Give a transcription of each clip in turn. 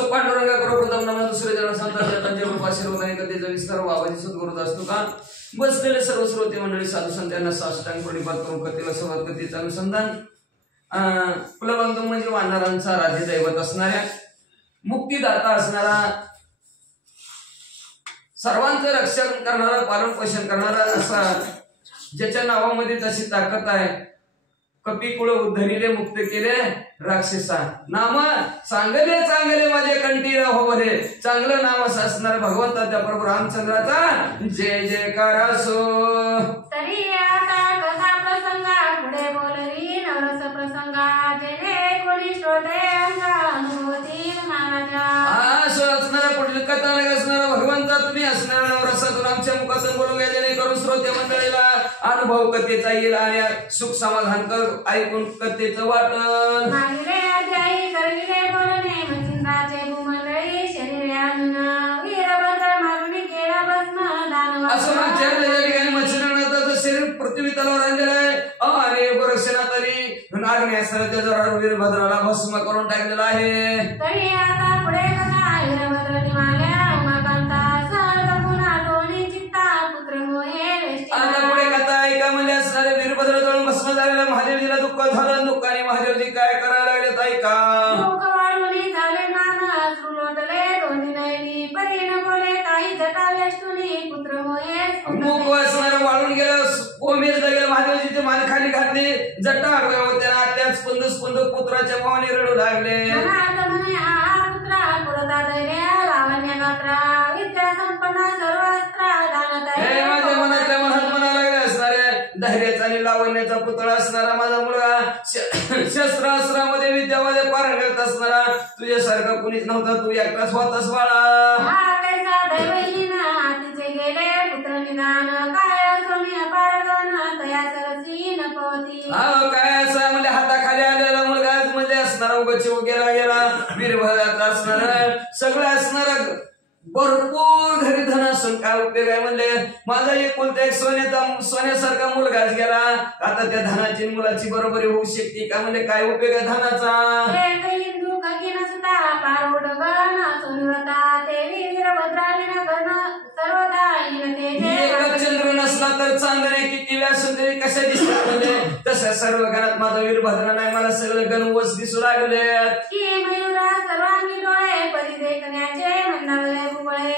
असो पांडुरंगा कृपदम नमः दुसरे जण संतांच्या त्यांच्या रूपाशीर्वादाने कधीचा विस्तार बाबाजी सद्गुरूचा असतो का बसलेले सर्व श्रोते मंडळी साधू संतांना साष्टांग प्रणिपात करून कथेला सर्वात कथेचं अनुसंधान कुलबंधू म्हणजे वानरांचा राज्य दैवत असणाऱ्या मुक्तिदाता असणारा सर्वांचं रक्षण करणारा पालन पोषण करणारा असा ज्याच्या नावामध्ये तशी ताकद आहे कपी कुळ उद्धरिले मुक्त केले राक्षसा नाम चांगले चांगले माझे कंठी राहोवरे चांगलं नाम असं असणार भगवंता त्या प्रभू रामचंद्राचा जय जयकार असो तरी आता कथा प्रसंगा पुढे बोलरी नवरस प्रसंगा जेणे कोणी श्रोते अनुभवती महाराजा असं असणारा पुढील कथा असणारा भगवंता तुम्ही असणारा नवरसातून आमच्या मुखातून बोलू घ्या जेणेकरून श्रोते मंडळीला अनुभव कथेचा येईल आणि सुख समाधान कर ऐकून कथेचं वाटण मागील अध्यायी करविले बोलणे मच्छिंद्राचे भूमंडळी शरीरान वीरभद्र मारुनी केला भस्म दानव असं मागच्या ठिकाणी मच्छिंद्रनाथाचं शरीर पृथ्वी तलावर आणलेलं आहे आणि गोरक्षनाथ आणि आग्नेयास्त्राच्या जोरावर वीरभद्राला भस्म करून टाकलेलं आहे तरी आता पुढे कथा वीरभद्र निमाल्या उमाकांता सर्व गुणा दोन्ही चित्ता पुत्र मोहे आता पुढे कथा ऐका म्हणजे असणारे वीरभद्र जळून भस्म झालेला महादेवजीला दुःख झालं दुःखाने महादेवजी काय करायला लागलेत ऐका लोक वाढून झाले नाना सुलोटले दोन्ही नयनी परीन बोले काही जटावेष्टुनी पुत्र मोहे मूक असणारं वाळून गेलं कोमेर गेलं महादेवजीचे मान खाली घातली जटा आडव्या होत्या त्यात स्पंद स्पंद पुत्राच्या भावाने रडू लागले म्हणे हा पुत्रा पुरता धैर्य लावण्य गात्रा विद्या संपन्न सर्व अस्त्रा हे माझ्या मनातल्या मनात म्हणा लागले असणारे धैर्याचा आणि लावण्याचा पुतळा असणारा माझा मुलगा शस्त्रास्त्रामध्ये विद्यामध्ये पारंगत असणारा तुझ्यासारखा कुणीच नव्हता तू एकटाच होतास बाळा दैवहीन हातीचे गेले पुत्र निदान काय सोने पारगन तया सरसी नपवती काय असं म्हणजे हाताखाली आलेला मुलगा म्हणजे असणारा उगाच गेला गेला वीरभद्राचा असणार सगळं असणार भरपूर घरी धन असून काय उपयोग आहे म्हणले माझा एकुलता एक सोन्यासारखा मुलगाच गेला आता त्या धनाची मुलाची बरोबरी होऊ शकते का म्हणजे काय उपयोग आहे धनाचा हिंदू खगीन सुद्धा पारोड गण सोनिवता देवी वीरभद्रालीन गण सर्वदा एकच चंद्र नसला तर चांदणे किती व्यासून तरी कशा दिसतात म्हणजे तसं सर्व गणात माझा वीरभद्र नाही मला सगळं गण वस दिसू लागले की मयुरा सर्वांगी डोळे परी देखण्याचे मंदावले बुबळे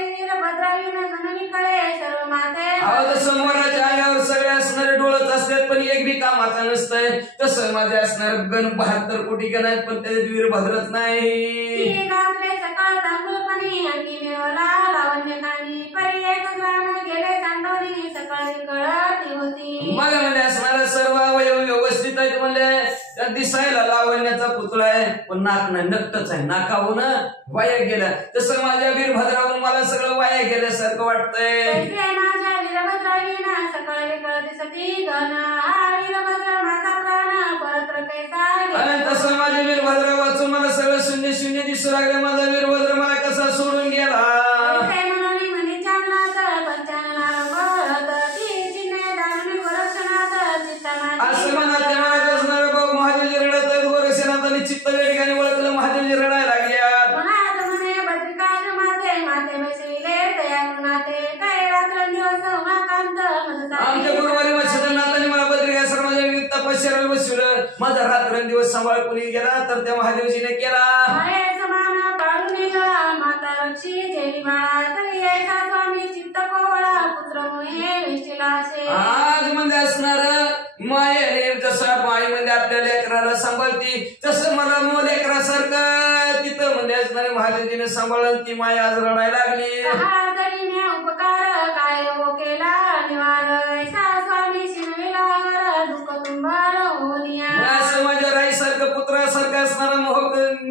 वीरभद्रालीन गण विकळे सर्व माते समोराच्या अंगावर सगळे असणारे डोळत असतात पण एक बी कामाचा नसतंय तसं माझे असणार गण 72 कोटी गण आहेत पण त्याच्यात वीरभद्रच नाही सकाळ तांदूळपणी अंगी मिळवला लावण्य गाणी परी एक ग्राम गेले सांडोनी सकाळी कळती होती मला म्हणजे असणारा सर्व अवयव व्यवस्थित आहेत म्हणजे त्या दिसायला लावण्याचा पुतळा आहे पण नाक नाही नक्तच आहे नाकाहून वाया गेला तसं माझ्या वीरभद्रावरून मला सगळं वाया गेल्यासारखं वाटतंय माझ्या वीरभद्रावीना सकाळी कळती सती गण वीरभद्र माझा प्राण परत्र कैसा तसं माझ्या वीरभद्रा वाचून मला सगळं शून्य शून्य दिसू लागलं माझा वीरभद्र मला कसा सोडून गेला असं म्हणत असणार भाऊ महादेवजी रडत आहेत गोरक्षनाथाने चित्त त्या ठिकाणी ओळखलं महादेवजी रडायला लागल्यात आमच्या गुरुवारी मच्छिंद्रनाथाने मला बद्रिका माझ्या तपश्चर्याला बसवलं माझा रात्रंदिवस सांभाळ कुणी गेला तर त्या महादेवजीने केला आज म्हणजे असणार माये जसं माईमध्ये आपल्या लेकराला सांभाळती तसं मला लेकरासारखं तिथं म्हणजे असणारे महादेवजीने सांभाळून ती माय आज रडायला लागली उपकार काय हो केला निवार स्वामी शिनविला दुःख तुम्हाला असं माझ्या राईसारखं पुत्रासारखं असणारा मोह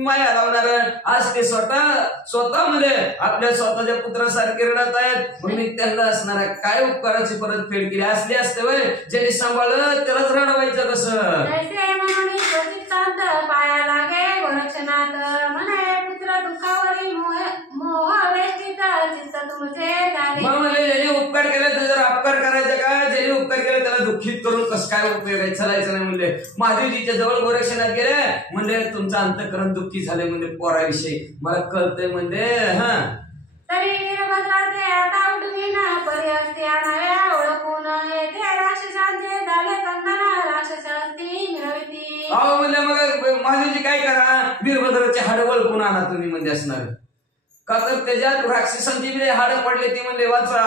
माया लावणार आज ते स्वतः म्हणजे आपल्या स्वतःच्या पुत्रासारखे रडत आहेत म्हणून त्यांना असणारा काय उपकाराची परत फेड केली असली असते वय ज्यांनी सांभाळलं त्यालाच रडवायचं कसं पाया लागे गोरक्षनाथ म्हणे पुत्र दुःखावरील मोह वेष्टित चित्त तुमचे ज्यांनी उपकार केले तर जर अपकार करायचा का ज्यांनी उपकार केले त्याला दुःखित करून कस काय उपयोग आहे, चलायचं नाही म्हणले. महादेवजीच्या जवळ गोरक्षनाथ गेले, म्हणले तुमचं अंतःकरण दुःखी झालंय म्हणले पोराविषयी, मला कळतंय म्हणले. हा तरी वीरभद्राचे आता उठवी ना परी असते आणाव्या ओळखून येते राक्षसांचे झाले कंदना राक्षसांची मिळविती. अहो म्हणले मग महादेवजी काय करा, वीरभद्राचे हाड वळखून आणा तुम्ही म्हणजे असणार, का तर त्याच्यात राक्षसांची बी हाड पडले ती म्हणले वाचा.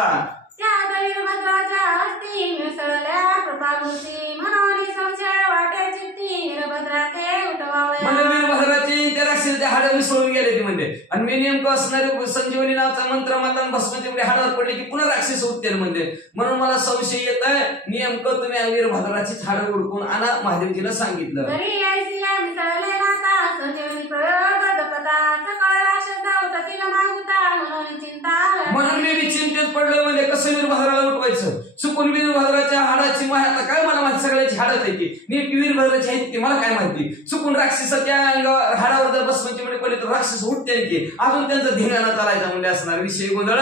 त्या वीरभद्राच्या हस्ती मिसळल्या कृपामूर्ती म्हणून संशय वाटे चित्ती वीरभद्रा ते उठवावे. म्हणजे वीरभद्राची त्या राक्षसाचे हाड मिसळून गेले ती म्हणले, आणि मी नेमकं असणारे संजीवनी नावाचा मंत्र म्हणता भस्माचे म्हणजे हाडावर पडले की पुन्हा राक्षस उठतील म्हणले, म्हणून मला संशय येत आहे. नेमकं तुम्ही वीरभद्राची हाड उडकून आणा, महादेवजीला सांगितलं. तरी ऐसिया मिसळले नाता संजीवनी प्रयोग दपता सकाळ राक्षसा उठतील मागुता म्हणून चिंता. म्हणून मी चिंतेत पडलोय म्हणजे कसं वीरभद्राला उठवायचं. चुकून वीरभद्राच्या हाडाची आता काय मला माहिती, सगळ्याची हाडच आहे की नीट वीरभद्राची आहेत ती मला काय माहिती. चुकून राक्षसाच्या अंगावर हाडावर जर बसवायची म्हणजे पडले तर राक्षस उठते की अजून त्यांचा धिंगाणा चालायचा म्हणजे असणार, विषय गोंधळ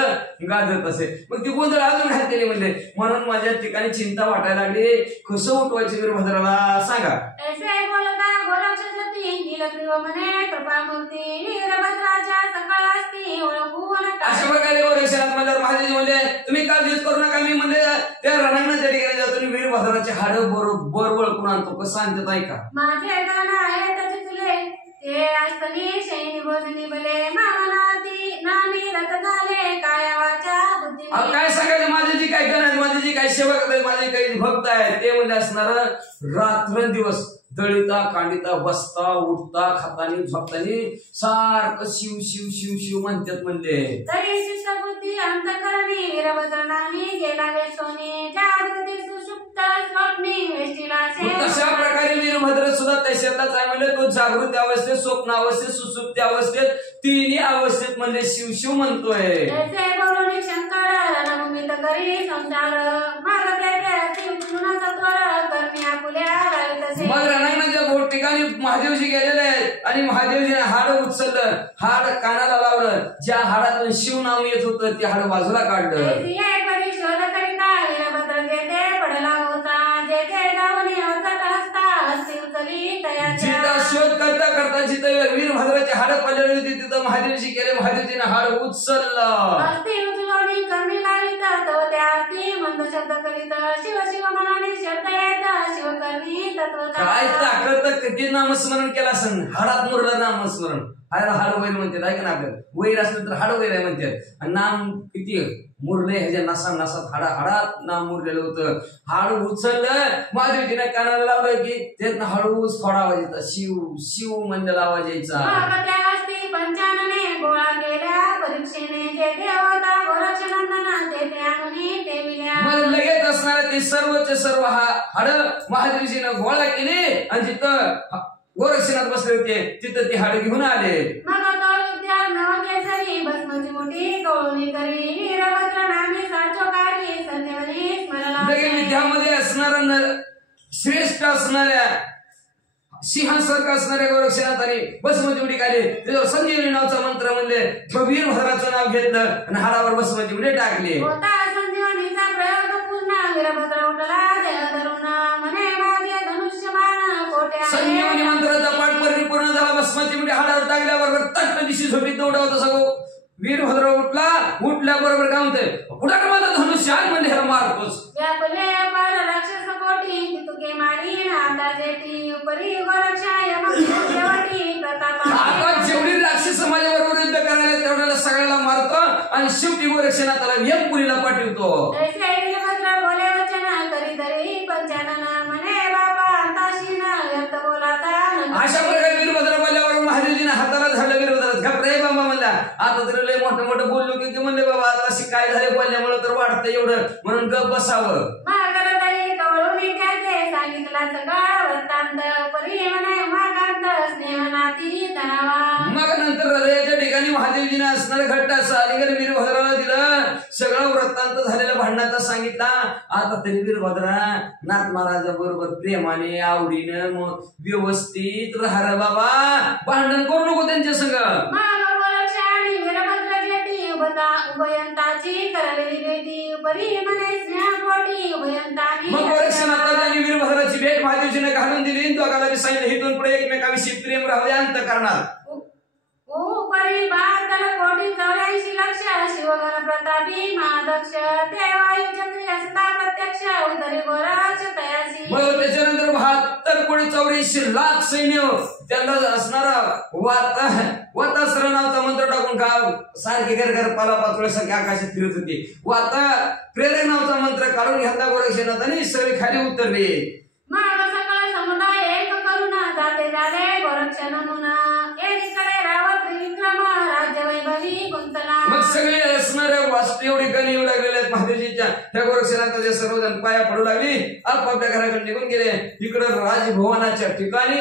गाजत असे. मग ती गोंधळ अजून घातलेली म्हणजे, म्हणून माझ्या ठिकाणी चिंता वाटायला लागली, कसं उठवायचं वीरभद्राला सांगा. ऐसे बोलता गोरक्षसती नीलग्रीव म्हणे कृपामूर्ती वीरभद्राच्या सकाळ असती ओळखून. अशा प्रकारे गोरक्षनाथ म्हणल्यावर महादेवजी म्हणले तुम्ही काळजी करू नका, मी म्हणले त्या रणांगणाच्या ठिकाणी जातो आणि वीरभद्राचे हाड बरोबर वळखून आणतो. कसं आणतात ऐका. माझे गाणं आहे त्याचे तुले ते असतनी शैनी भोजनी बले मामनाती नामी रत झाले काया वाचा बुद्धी. काय सांगायचं, माझे काय करणार, माझे काय सेवा करतात, माझे काही भक्त आहेत ते म्हणजे असणार रात्रंदिवस दळिता कांडिता बसता उठता खातानी झोपतानी सारखं शिव शिव शिव शिव म्हणतात म्हणले. तरी शिष्टबुद्धी अंतकरणी वीरभद्र नाही गेला वेसोनी जागृती सुषुप्त स्वप्नी वेष्टीला से. तशा प्रकारे वीरभद्र सुद्धा त्याच्यातलाच आहे म्हणजे तो जागृत अवस्थेत, स्वप्न अवस्थेत, सुसुप्ती अवस्थेत, तिन्ही अवस्थेत म्हणजे शिव शिव म्हणतोय. ऐसे बोलून शंकर रणभूमीत करी संसार मागते ते उचलून सत्वर करणी आपुल्या राहित. मग रणांगणाच्या बोट ठिकाणी महादेवजी गेलेले आहेत आणि महादेवजीने हाड उचललं, हाड कानाला लावलं, ज्या हाडातून शिव नाव येत होतं ते हाड बाजूला काढलं. शोध करिता वीरभद्र जेथे पडला होता जेथे जाऊन अवचट असता हस्ती उचली तयार. जिथं शोध करता करता जिथं वीरभद्राची हाड पडलेली होती तिथं महादेवजी गेले, महादेवजीने हाड उचललं. हस्ती उचलून करणी लावित तो त्या हस्ती मंद शब्द करीत शिव शिव मनाने शब्द येत शिव करणी तत्व. काय ताकद किती नामस्मरण केलं असं, हाडात मुरलं नामस्मरण. हाड वैर म्हणतात ऐका ना, आपल्याला वैर असलं तर हाड वैर आहे म्हणतात, आणि नाम किती मुरले ह्याच्या नसा नसात हाडात नाम मुरलेलं होतं. हाड उचललं, महादेवजीने कानाला लावलं की त्यातनं हळूच थोडा आवाज यायचा, शिव शिव म्हणलेला आवाज यायचा. पंचानने गोळा केल्या परीक्षेने जेथे होता गोरक्षनंदना तेथे आणून ठेविल्या. मग लगेच असणार ते सर्वचे सर्व हाड महादेवजीने गोळा केले आणि जिथं गोरक्षनाथ बसले होते तिथं ते हाड घेऊन आले. मग तो विद्या नवकेसरी भस्मची मोठी कळवणी करी वीरभद्र नामी साचोकारी संजीवनी स्मरला. विद्यामध्ये असणारा श्रेष्ठ असणाऱ्या सिंहासारखं असणाऱ्या गोरक्षनाथाने भस्मची उडी काढली, त्याच्यावर संजीवनी नावाचा मंत्र म्हणले, वीरभद्राचं नाव घेतलं आणि हाडावर भस्मची उडी टाकली. होता संजीवनीचा प्रयोग पूर्ण वीरभद्र उठला देह धरून म्हणे माझे धनुष्यबाण कोट्या. संजीवनी मंत्राचा पाठ परिपूर्ण झाला, भस्माची उडी हाडावर टाकल्याबरोबर तट दिशी झोपीत दौडावत सगळं. वीरभद्र उठला, उठल्याबरोबर काय म्हणतोय, कुठं माझं धनुष्य आहे म्हणजे ह्याला मारतोच. व्यापले अपार राक्षस कोटी तुके मारी आता जेठी उपरी गोरक्षाय शेवटी प्रतापा. आता जेवढी राक्षस माझ्याबरोबर युद्ध करायला तेवढ्याला सगळ्याला मारतो आणि शेवटी गोरक्षनाथाला यमपुरीला पाठवतो. ऐसे वीरभद्र बोले वचन करी तरी पंचानन म्हणे बाबा अंताशी न व्यक्त बोलाता. अशा प्रकारे वीरभद्र बोलल्यावर महादेवजीने हाताला धरलं, वीरभद्र घाबरे बाबा म्हणला, आता तरी लय मोठं मोठं बोललो की म्हणले बाबा आता अशी काय झाले बोलल्यामुळे तर वाटतं एवढं म्हणून गप बसावं. महागरताई कवळून त्याचे सांगितला सगळा वृत्तांत परी म्हणे मागांत स्नेह नाती धरावा. मग नंतर हृदयाच्या ठिकाणी महादेवजीने असणारं घट्ट असं अलीकडे वीरभद्राला दिलं, सगळं वृत्तांत झालेल्या भांडणाचा सांगितला. आता तरी वीरभद्रा नाथ महाराजा बरोबर प्रेमाने आवडीनं व्यवस्थित राहा रे बाबा, भांडण करू नको त्यांच्या संग. उभयंताची करलेली भेटी परी म्हणे स्नेहपोटी उभयंतानी. मग गोरक्षनाथाने वीरभद्र महाराजाची भेट महादेवजीने घालून दिली. दोघाला बी सांगितलं इथून पुढे एकमेकाविषयी प्रेम राहू द्या, अंत करणार. उपरी 72,84 लक्ष शिवगण प्रतापी महादक्ष ते वायू चंद्री असता प्रत्यक्ष उदरी गोरक्ष तयासी. मग त्याच्यानंतर 72,84,00,000 सैन्य त्यांना असणारा वातासर नावाचा मंत्र टाकून गाव सारखे घर पाला पाचोळ्यासारखे आकाशात फिरत होते. वाता प्रेरक नावाचा मंत्र काढून घेतला गोरक्षनाथाने, सगळे खाली उतरले. माग सकळ समुदाय एक करून जाते झाले गोरक्ष नमुना एकीकडे रावत त्रिविक्रम राज्य वैभवी गुंतला. मग सगळे असणाऱ्या वास्तू एवढी गणी येऊ लागलेले आहेत महादेवजीच्या. त्या गोरक्षनाथाचे सर्वजण पाया पडू लागली, आपापल्या घराकडे निघून गेले. इकडं राजभवनाच्या ठिकाणी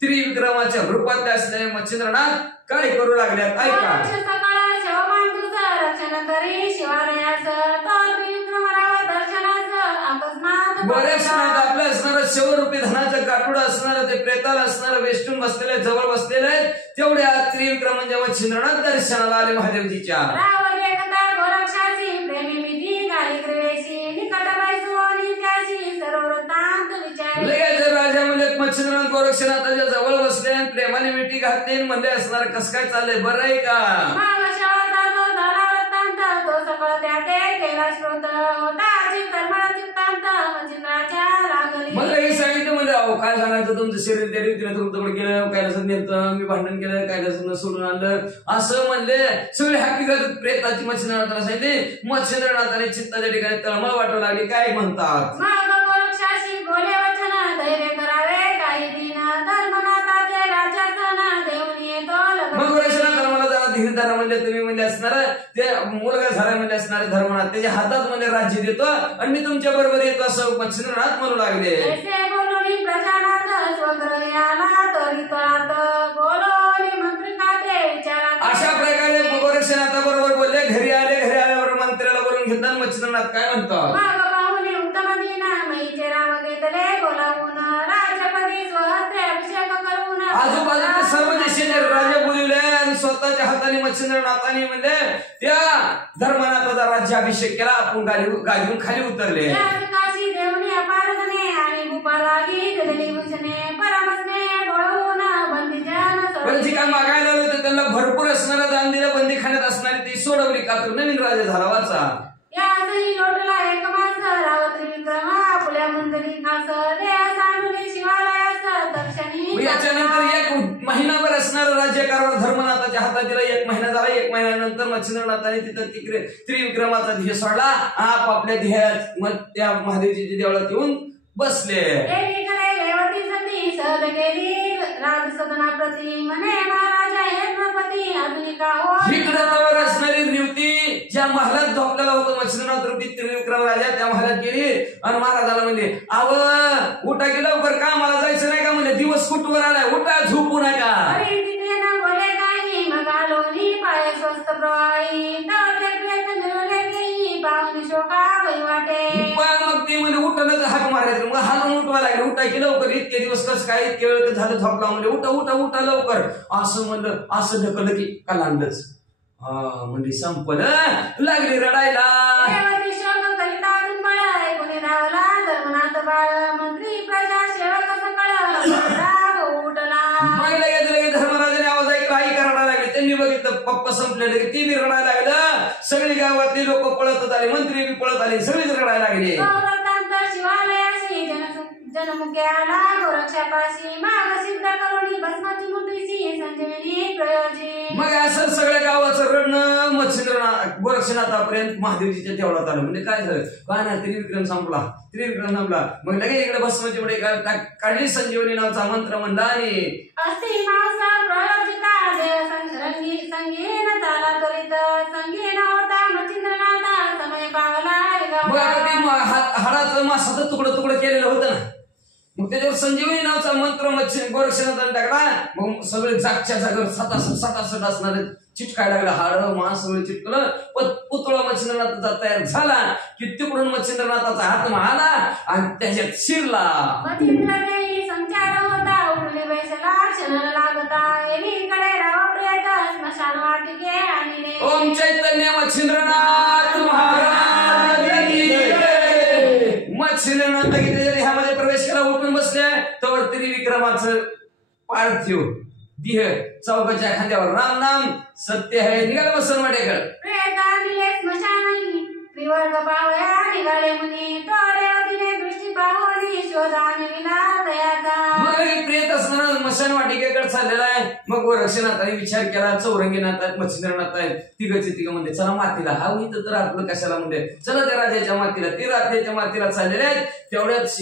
त्रिविक्रमाच्या रूपात असलेले मच्छिंद्रनाथ काय करू लागल्यात ऐका. सकाळ शिवमान तुझं रक्षण करी शिवालयाच तो त्रिविक्रमराव दर्शनाच अकस्मात गोरक्षनाथ आपलं असणारं शिवरूपी धनाचं काटुड असणारं ते प्रेताला असणारं वेष्टून बसलेले जवळ बसलेले आहेत. तेवढ्या त्रिविक्रम म्हणजे मच्छिंद्रनाथ दर्शनाला आले महादेवजीच्या. राव देखता गोरक्षाची प्रेमी मिठी गाली क्रीडेची निकट बैसू आणि त्याची सर्व वृत्तांत विचारले. लगेच राजा म्हणजे मच्छिंद्रनाथ गोरक्षनाथाच्या जवळ बसले आणि प्रेमाने मिठी घातली म्हणले असणार कसं काय चाललंय बरं आहे का. मागशाचा जो झाला वृत्तांत तो सकळ त्या ते केला श्रोत होता चित्तर्मळ चित्तांत मच्छिंद्राच्या लागली. मला हे सांगितलं म्हणजे अहो काय सांगायचं तुमचं शरीर त्या रीतीने तुमच्याकडे गेलं, कैलासात नेलं, मी भांडण केलं, कैलासानं सोडून आणलं असं म्हणले. सगळे हकीकत प्रेताची मच्छिंद्रनाथाला सांगितले. मच्छिंद्रनाथाने चित्ताच्या ठिकाणी तळमळ वाटू लागली. काय म्हणतात माग गोरक्षाशी बोले वचन धैर्य करावे काही दिन धर्मनाथा ते राजासन देऊन येतो मग गोरक्षनाथ मला जरा धीरधारा म्हणजे तुम्ही म्हणजे असणार ते मुलगा झाला म्हणजे असणारे धर्मनाथ त्याच्या हातात म्हणजे राज्य देतो आणि मी तुमच्या बरोबर येतो असं मच्छिंद्रनाथ म्हणू लागले. बोलून प्रजानाथ स्वग्रही आला तरी तळात बोलवली मंत्रिका ते विचारात. अशा प्रकारे गोरक्षनाथा बरोबर बोलले. घरी आल्यावर मंत्र्याला बोलून घेतला. मच्छिंद्रनाथ काय म्हणतात माग पाहुणे उत्तम दिन मईचे राम घेतले बोलावून राजपदी स्वहस्ते अभिषेक करून आजूबाजूचे सर्व देशाचे राजे बोलवले आणि स्वतःच्या हाताने मच्छिंद्रनाथाने म्हणजे त्या धर्मनाथाचा राज्याभिषेक केला. आपण गाडीहून खाली उतरले. काशी देवनी अपारधने आणि भूपालागी दिलेली भूषणे परमसने बोळवून बंदीजन जी काय मागायला आलं होतं त्यांना भरपूर असणारा दान दिलं. बंदीखान्यात असणारी ती सोडवली का तर नवीन राजा झाला वाचा. यातही लोटला एक मास राव त्रिविक्रम आपल्या मंदिरी खास देह सांडुली शिवालयास दक्षिणी. याच्यानंतर 1 महिनाभर असणारा राज्यकारभार धर्मनाथाच्या हातात दिला. 1 महिना झाला. 1 महिन्यानंतर मच्छिंद्रनाथाने तिथं त्रिविक्रमाचा ध्येय सोडला. आपापल्या ध्येयात मग त्या महादेवजीच्या देवळात येऊन बसले. एकीकडे रेवती सती सहज गेली राजसदनाप्रती म्हणे महाराजा हे नृपती अजूनिका हो. इकडे तवर असणारी रेवती ज्या महालात झोपलेला होता मच्छिंद्रनाथ रूपी त्रिविक्रम राजा त्या महालात गेली आणि महाराजाला म्हणले आव उठा की लवकर का मला जायचं नाही का म्हणजे दिवस कुठवर आलाय उठा झोपू नका. तिथे न बोले काही मग आलोनी पाय स्वस्त प्रवाही नवले प्रेत मिळवले गेली पाहुणी शोका वैवाटे. मग ते म्हणजे उठलं हाक मारायचं मग हालून उठवा लागले. उठा की लवकर इतके दिवस कसं काय इतके वेळ झालं झोपला म्हणजे उठा उठा उठा लवकर असं म्हणलं. असं ढकललं की कालांडच म्हणजे संपलं. लागली रडायला. रेवती शोक करिता तुंबळ ऐकून धावला धर्मनाथ बाळ मंत्री प्रजा सेवक सकळ उठला. मग लगेच धर्मराजाने आवाज ऐकला. आई रडायला लागली. त्यांनी बघितलं पप्पा संपलेले की ती बी रडायला लागलं. सगळी गावातली लोक पळतच आले. मंत्री बी पळत आले. सगळीच रडायला लागले. शिवालयाशी जनमुखे आला गोरक्षापाशी माग सिद्ध करुणी भस्माची मुठीची संजीवनी प्रयोजी. मग असं सगळ्या गावाचं रडणं मच्छिंद्रनाथ गोरक्षनाथापर्यंत महादेवजीच्या देवळात आलं. म्हणजे काय झालं काय ना त्रिविक्रम संपला. मग लगेच इकडे भस्माची मुठी काढली. संजीवनी नावाचा मंत्र म्हणला आणि अस्ति मासा प्रयोजिता देव संगीन झाला त्वरित संगीन होता मच्छिंद्रनाथा समय पावला. हाडाचं मासाचं तुकडं केलेलं होतं ना. मग त्याच्यावर संजीवनी नावाचा मंत्र गोरक्षनाथाने टाकला. मग सगळे जागच्या जागेवर सटासट असणारे चिटकायला लागलं. हाड मास सगळं चिटकलं. पुतळा मच्छिंद्रनाथाचा तयार झाला की तिकडून मच्छिंद्रनाथाचा हात आला आणि त्याच्यात शिरला. मच्छिंद्रने संचार होता उठली बैसला क्षण लागता एकीकडे राव प्रेत स्मशान वाटिके आणि ओम चैतन्य मच्छिंद्रनाथ महाराज की जय. मच्छिंद्रनाथ ह्यामध्ये प्रवेश असं पार्थिव देह चौकाच्या खांद्यावर राम नाम सत्य आहे निघालं बसन वाटेकर प्रेतानिले स्मशानी त्रिवर्ग पावया निघाले मुनी तोडे दिने दृष्टी पाहोनी शोधाने विना दयाचा मग प्रेत असणार स्मशान वाटिकेकडे चाललेला आहे मग रक्षणाताने विचार केला चौरंगीनाथ आहेत मच्छिंद्रनाथ आहेत तिघचे तिघ म्हणते चला मातीला हा होई तर आपलं कशाला म्हणते चला त्या राजाच्या मातीला ते राजाच्या मातीला चाललेले आहेत तेवढ्यात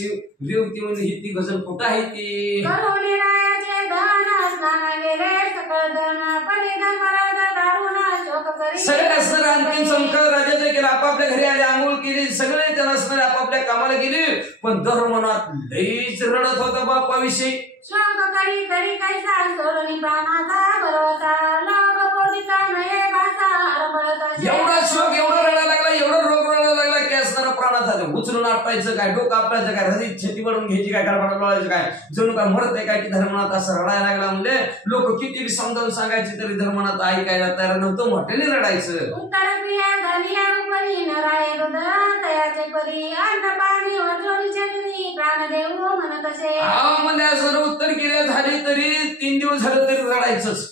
रेवती म्हणजे ही ती गजल कुठं आहे ती करुणी रायाचे धन स्नान गेले सकळ धन पनिधन मरद दारुण शोक करी सगळे असणार अंतिम संस्कार राजाचे केला आपापल्या घरी आले आंघोळ केली सगळे त्यांना असणारे आपापल्या कामाला गेले पण धर्मनाथ लईच रडत होता बापाविषयी शोक करी तरी कैसा सोडून प्राणाचा भरवसा लोक पोटीचा नये भासा हरबळत एवढा शोक एवढा रडायला लागला एवढा रोग रडायला लागला की असणारा प्राणाचा उचलून आपटायचं काय डोकं आपटायचं काय हृदय छेती वाढून घ्यायची काय गडबड लावायचं काय जणू काय मरते काय की धर्मनाथ असं रडायला लागला म्हणजे लोक किती समजावून सांगायचे तरी धर्मनाथ ऐकायला तयार नव्हतं मोठ्याने रडायचं उत्तर क्रिया झाली उपरी नराय तयाचे परी अन्न पाणी जोडीचे प्राण देऊ म्हणत असे म्हणजे असं उत्तर क्रिया झाली तरी 3 दिवस झालं तरी रडायचंच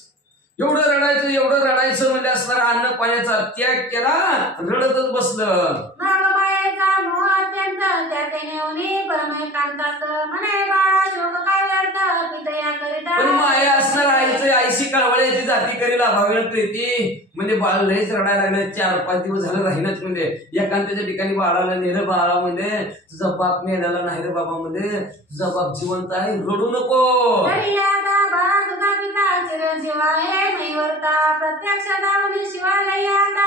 एवढं रडायचं म्हणजे असणारा अन्न पाण्याचा त्याग केला रडतच बसलं नागमायेचा मोह अत्यंत त्याचे नेऊनी परमेकांतात म्हणे बाळा शोक काय व्यर्थ पितया करिता पण माया असणार आईचं आईशी कळवळ्याची जाती करील अभावी प्रीती म्हणजे बाळ लयच रडायला लागलं 4-5 दिवस झालं राहीनच म्हणजे एकांताच्या ठिकाणी बाळाला नेलं बाळा म्हणजे तुझा बाप मेलेला नाही रे बाबा म्हणजे तुझा बाप जिवंत आहे रडू नको बाळा तुझा पिता चिरंजीव आहे मैवरता प्रत्यक्ष दावणी शिवालयाता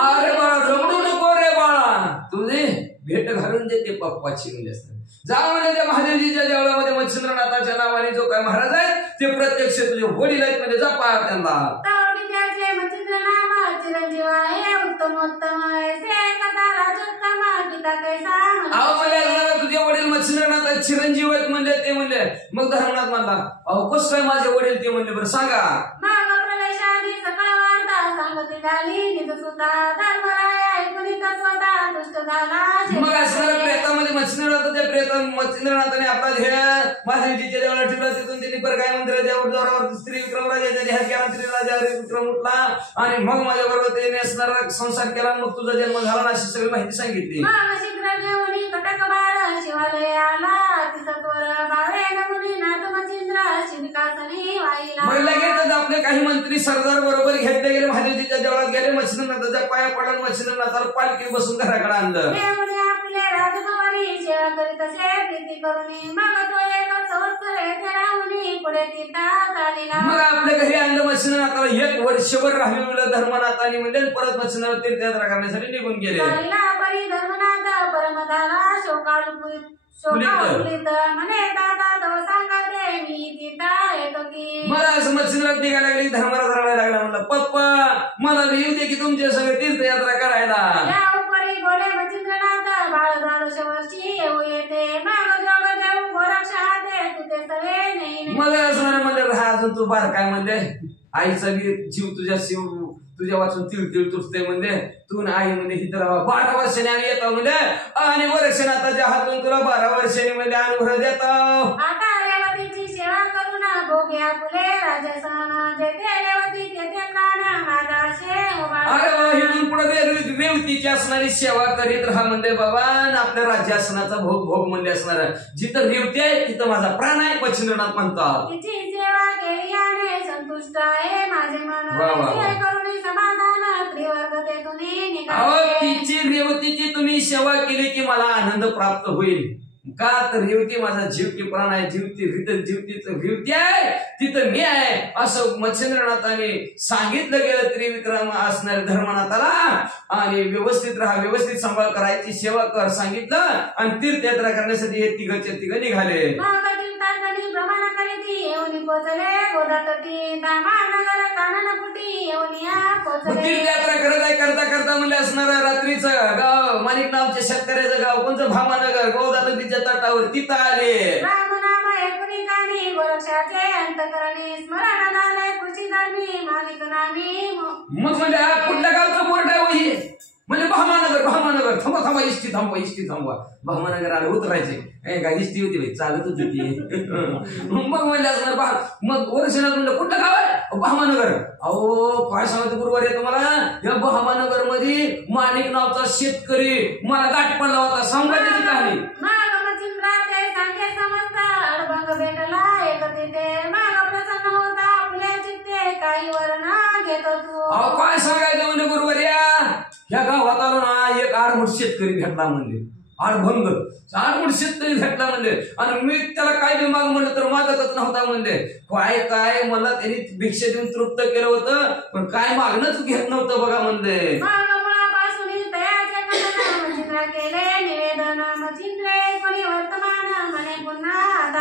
अरे बाळा रडू नको रे बाळा तुझे भेट घालून देते पप्पाची म्हणजे असतात जा म्हणे त्या महादेवजीच्या देवळामध्ये मच्छिंद्रनाथाच्या नावाने जो काय महाराज आहेत ते प्रत्यक्ष तुझे वडील आहेत म्हणजे जा पाहा त्यांना चिरंजीव आहे उत्तमोत्तम पिता कैसा तुझे वडील मच्छिंद्रनाथ चिरंजीव आहेत म्हणजे ते म्हणले मग धर्मनाथ म्हणला अहो कस काय माझे वडील ते म्हणले बरं सांगा माग प्रवेशादी सकाळ वार्ता सांगती झाली निज सुता धर्मराय ऐकून तत्वता दुष्ट झाला मग असणाऱ्या प्रेतामध्ये मच्छिंद्रनाथाने आपला ध्येय महादेवजीच्या देवाला ठेवला तिथून त्यांनी परगाय मंदिराच्या जोरावर स्त्री विक्रम राजाचा ध्येय केला स्त्री राजा विक्रम उठला आणि मग माझ्या बरोबर त्याने असणारा संसार केला मग तुझा जन्म झाला ना अशी सगळी माहिती सांगितली शीघ्र घेऊन कटक बाळ शिवालय आला तिसत्वर बाळे नमुनी नाथ मच्छिंद्र शिविकासनी वाईला मग लगेच आपले काही मंत्री सरदार बरोबर घेतले गेले महादेवजीच्या देवळात गेले मच्छिंद्रनाथाच्या पाया पडून मच्छिंद्रनाथाला पालखी बसून घराकडे आणलं आपल्या राजभवानी सेवा करीत असे प्रीती करून मग तो एक संवत्सर येथे राहुनी पुढे तीर्थात आलेला मग आपल्या घरी आणलं मच्छिंद्रनाथाला 1 वर्षभर राहिलेलं धर्मनाथाने म्हणजे परत मच्छिंद्रनाथ तीर्थयात्रा करण्यासाठी निघून गेले परी धर्मनाथ परमदाला शोकाकुलित म्हणे दादा तो सांगते मी तिथं येतो की मला असं मच्छिंद्रनाथ निघायला लागली धर्मराज रडायला लागला म्हणला पप्पा मला येऊ दे की तुमच्या सगळे तीर्थयात्रा करायला या उपरी बोले मच्छिंद्रनाथ बाळ 12 वर्षी येऊ येते माग जोग देऊ गोरक्षा दे तुझे सगळे नाही मला असं म्हणलं हा अजून तू बार काय म्हणले आईचा जीव तुझ्या वाचून तिळ तुटते म्हणजे तू आई म्हणजे ही तर 12 वर्षांनी आणि येतो म्हणजे आणि वर्षनाथाच्या हातून तुला 12 वर्षांनी म्हणजे अनुभव देतो आता रेवतीची सेवा करून भोग्या फुले राजसन जेथे रेवती तेथे प्राण माझा अरे इथून पुढे रेवतीची असणारी सेवा करीत राहा म्हणजे बाबा आपल्या राज्यासनाचा भोग म्हणजे असणार जिथं रेवती आहे तिथं माझा प्राण आहे मच्छिंद्रनाथ म्हणतात तिची सेवा केली आणि संतुष्ट आहे माझे मन करून समाधान त्रिवर्ग ते तुम्ही निघाले तिची रेवतीची तुम्ही सेवा केली की मला आनंद प्राप्त होईल का तर रेवती माझा जीव की प्राण आहे जीवतीचं रेवती आहे तिथं मी आहे असं मच्छिंद्रनाथाने सांगितलं गेलं त्रिविक्रम असणाऱ्या धर्मनाथाला आणि व्यवस्थित राहा व्यवस्थित सांभाळ करायची सेवा कर सांगितलं आणि तीर्थयात्रा करण्यासाठी हे तिघ निघाले तीर्थयात्रा करता म्हणजे असणारा रात्रीचं गाव माणिक नावच्या शेतकऱ्याचं गाव कोणतं भामानगर गोदा नदीच्या तटावर तिथं आले मग म्हणजे कुठल्या गावचं बोर्ड आहे म्हणजे भामानगर थांबा इष्टी थांबवा भामानगर आलं उतरायचे काय इष्टी होती बाई चालतच होती मग म्हणले असणार मग वर्षनाथ म्हणलं कुठलं गाव आहे भामानगर अहो काय सांगतो गुरुवार आहे तुम्हाला या भामानगर मध्ये माणिक नावचा शेतकरी मला गाठ पडला होता सांगा त्याची कहाणी भेटला एकते माग प्रसन्न होता आपल्या चित्ते काही वर्ण घेतो तू अहो काय सांगायचं म्हणजे गुरुवार या गावात आलो ना एक आडमुठ शेतकरी भेटला म्हणजे आडमुठ शेतकरी भेटला म्हणजे आणि मी त्याला काय बी माग म्हणलं तर मागतच नव्हता म्हणजे काय मला त्यांनी भिक्षा देऊन तृप्त केलं होतं पण काय मागणंच घेत नव्हतं बघा म्हणजे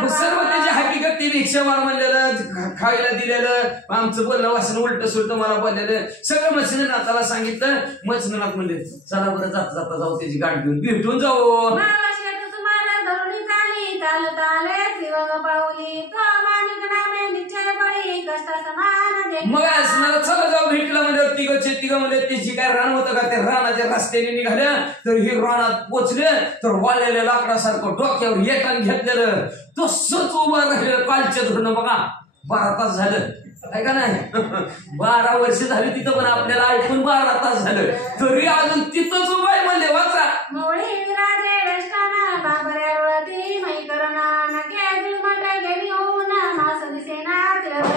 सर्व त्याची हकीकत ती भिक्षावार म्हणलेलं खायला दिलेलं आमचं बोलणं वाचन उलट सुलट मला बोललेलं सगळं मच्छिंद्रनाथाला सांगितलं मच्छिंद्रनाथ म्हणले चला बरं जाता जाता जाऊ त्याची गाठ घेऊन भेटून जाऊ मग असणार चला जाऊ भेटलं म्हणजे तिघं म्हणजे त्याची काय रान होतं का त्या रानाच्या रस्त्याने निघाल्या तर हे रानात पोचले तर वाळलेल्या लाकडासारखं डोक्यावर एकान घेतलेलं तसंच उभं राहिलेलं कालच्या धरणं बघा 12 तास झालं आहे का नाही 12 वर्ष झाली तिथं पण आपल्याला ऐकून 12 तास झालं तरी अजून तिथंच उभं आहे म्हणले वाचरा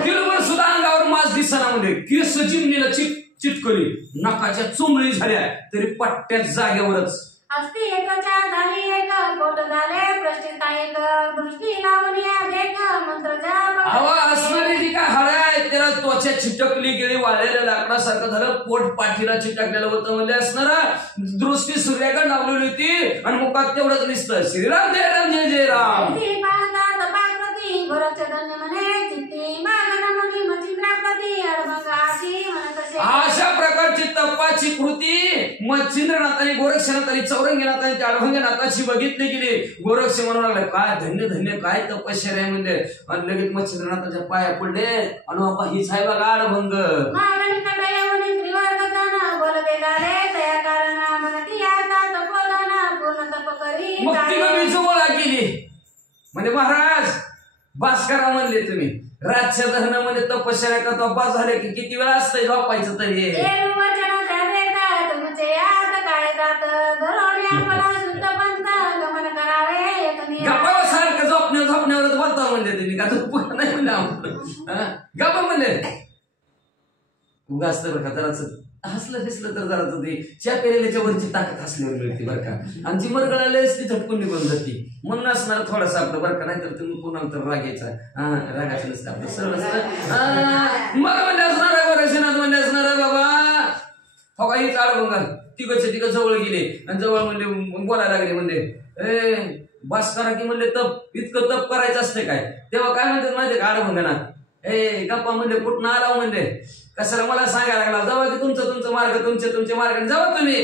किलोभर सुद्धा अंगावर मास दिसना म्हणजे केस जिमनीला चिटकली नकाच्या चुंबळी झाल्या तरी पट्ट्यात जागेवरच असती एकाच्या झाली एक पोट झाले प्रश्निता एक दृष्टी लावून एक मंत्रचा असणारी जी काय हळा आहे त्याला त्वचा चिटकली गेली वाळलेल्या लाकडासारखं झालं पोट पाठीला चिटकलेलं होतं म्हणजे असणारा दृष्टी सूर्याकडे लावलेली होती आणि मुखात तेवढंच दिसतं श्रीराम जय राम जय जय राम अशा प्रकारची तपाची कृती मच्छिंद्रनाथाने गोरक्षनाथाने चौरंगीनाथाने अडभंगनाथाची बघितली गेली गोरक्ष म्हणू लागले काय धन्य धन्य काय तपश्चर्या आहे म्हणजे आणि लगेच मच्छिंद्रनाथाच्या पाया पडले आणि बाबा हीच आहे बघा अडभंग मग तिनं गोळा केली म्हणजे महाराज भास्करा म्हणले तुम्ही रातच्या धरणामध्ये तपश्चर्या करता बास झाले की किती वेळा असतंय झोपायचं तरी सारखं झोपण्यावरच बोलता म्हणले तुम्ही का झोप नाही म्हणले गप्पा म्हणले उगाच तर का जराच हसलं फिसलं तर जरा ते च्या पेरेल्याच्या वरची ताकद हसल्यावर मिळते बरं का आणि ती मरगळालेच ती झटकून निघून जाते म्हणून असणार थोडासा आपलं बरं का नाही तर तुम्ही पुन्हा तर रागायचा रागायचं नसतं आपलं सरळ असतं मला म्हणजे असणार गोरक्षनाथ म्हणजे असणार बाबा हो काही चाळ बघा तिघं जवळ गेले आणि जवळ म्हणले बोलायला लागले म्हणले ए बस करा की म्हणले तप इतकं तप करायचं असते काय तेव्हा काय म्हणतात माहितीये का आडभंगनाथ ए गप्पा म्हणले कुठं आला म्हणले कशाला मला सांगायला लागला जावा की तुमचं मार्ग तुमचे मार्ग जावा तुम्ही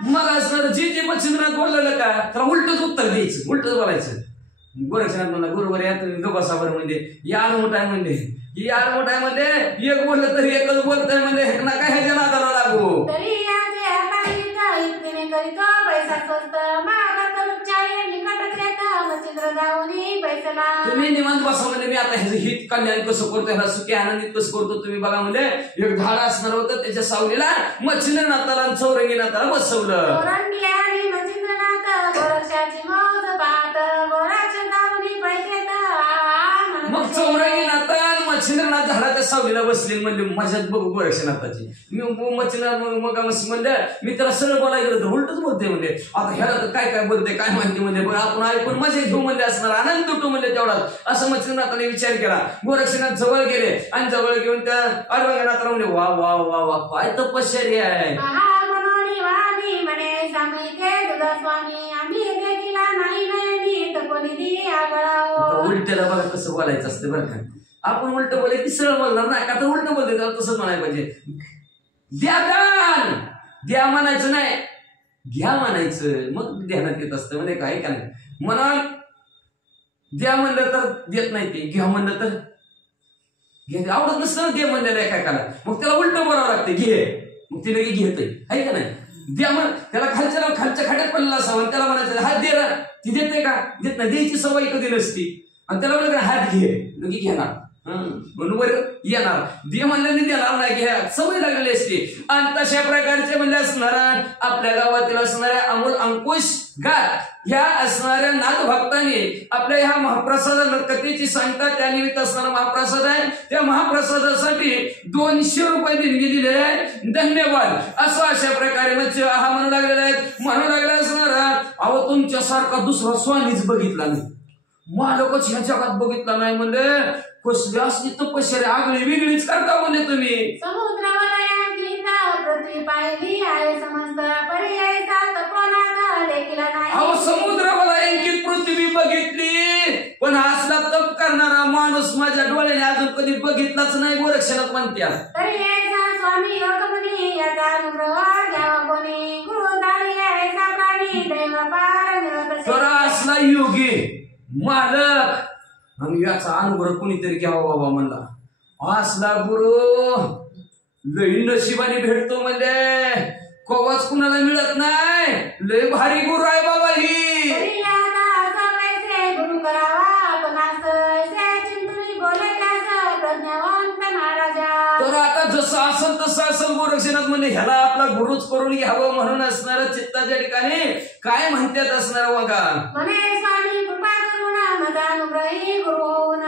मग असणार जे मच्छिंद्रनाथ बोललेलं का त्याला उलटच उत्तर द्यायचं उलटच बोलायचं गोरक्षनाथ म्हणला गुरुवर या तुम्ही गपासावर म्हणजे यार मोठा आहे म्हणजे यार मोठा आहे म्हणजे एक बोललं तरी एकच बोलतोय म्हणजे ना काय ह्याच्या नादाला लागू तुम्ही निवांत बसा म्हणजे मी आता ह्याचं हित कल्याण कसं करतो ह्याला सुखी आनंदित कसं करतो तुम्ही बघा म्हणजे एक झाड असणार होतं त्याच्या सावलीला मच्छिंद्रनाथाला आणि चौरंगीनाथाला बसवलं मग चौरंगीनाथ मच्छिंद्रनाथ झाडाच्या सावलीला बसले म्हणजे मजाच बघू गोरक्षनाथाची मी मच्छिंद्रनाथ मग म्हणलं मी त्याला सरळ बोलायला गेलो तर उलटच बोलते म्हणजे आता ह्याला तर काय बोलते काय माहिती म्हणजे पण आपण ऐकून मजा घेऊ म्हणजे असणार आनंद लुटू म्हणजे तेवढाच असं मच्छिंद्रनाथाने विचार केला गोरक्षनाथ जवळ गेले आणि जवळ घेऊन त्या अडभंगनाथाला म्हणजे वा वा वा वा काय तपश्चर्या आहे उलट्याला बघा कसं बोलायचं असतं बरं का आपण उलट बोलाय की सरळ बोलणार नाही का तर उलट बोलते त्याला तसंच म्हणायला पाहिजे द्या दान द्या म्हणायचं नाही घ्या म्हणायचं मग ध्यानात येत असतं म्हणजे काय का नाही म्हणून द्या म्हणलं तर देत नाही ते घ्या म्हणलं तर घे आवडत नसतं दे म्हणलेलं एकाला, मग त्याला उलट बोलावं लागतं घे, मग ते लगे घेतय आहे का नाही. द्या म्हण त्याला खालच्या खाट्यात पडलेला असावं, त्याला म्हणायचं हात दे रा, ती देते का देत नाही, द्यायची सवय कधी नसती. आणि त्याला म्हणायचं हात घे, लगे घेणार म्हणून बरं येणार, दे म्हणल्याने देणार नाही, घ्या सवय लागलेली असते. आणि तशा प्रकारचे म्हणजे असणारा आपल्या गावातील असणाऱ्या अमोल अंकुश गात ह्या असणाऱ्या नाथ भक्तांनी आपल्या ह्या महाप्रसाद कथेची सांगता त्यानिमित्त असणारा महाप्रसाद आहे, त्या महाप्रसादासाठी 200 रुपये देणगी दिलेले आहे. धन्यवाद असं अशा प्रकारे म्हणजे हा म्हणू लागलेला आहे. म्हणू लागला असणारा अहो तुमच्यासारखा दुसरा स्वामीच बघितला नाही, मालकच ह्या जगात बघितला नाही म्हणजे कसली असली तपश्चर्या आगळी वेगळीच करता म्हणजे तुम्ही. पृथ्वी पाहिली आहे समस्त पर्यायचा तपोनाथ देखील नाही. अहो समुद्राला अंकित पृथ्वी बघितली पण असला तप करणारा माणूस माझ्या डोळ्याने अजून कधी बघितलाच नाही. गोरक्षणात म्हणत्या तरी स्वामी योगमुनी याचा अनुग्रह घ्यावा कोणी, गुरुदारी यायचा प्राणी दैव पार मिळत तर असला योगी मालक आणि याचा अनुग्रह कुणीतरी घ्यावा बाबा म्हणला. असला गुरु लई नशिबाने भेटतो म्हणजे कवाच कुणाला मिळत नाही. लय भारी गुरु आहे बाबा ही. गुरु करावा पण प्रज्ञावंत महाराजा. तर आता जसं असेल तसं असेल गोरक्षनाथ म्हणजे ह्याला आपला गुरुच करून घ्यावं म्हणून असणारा चित्ताच्या ठिकाणी काय म्हणतात असणार बघा. म्हणे स्वामी कृपा करून माझा अनुग्रही गुरु होऊन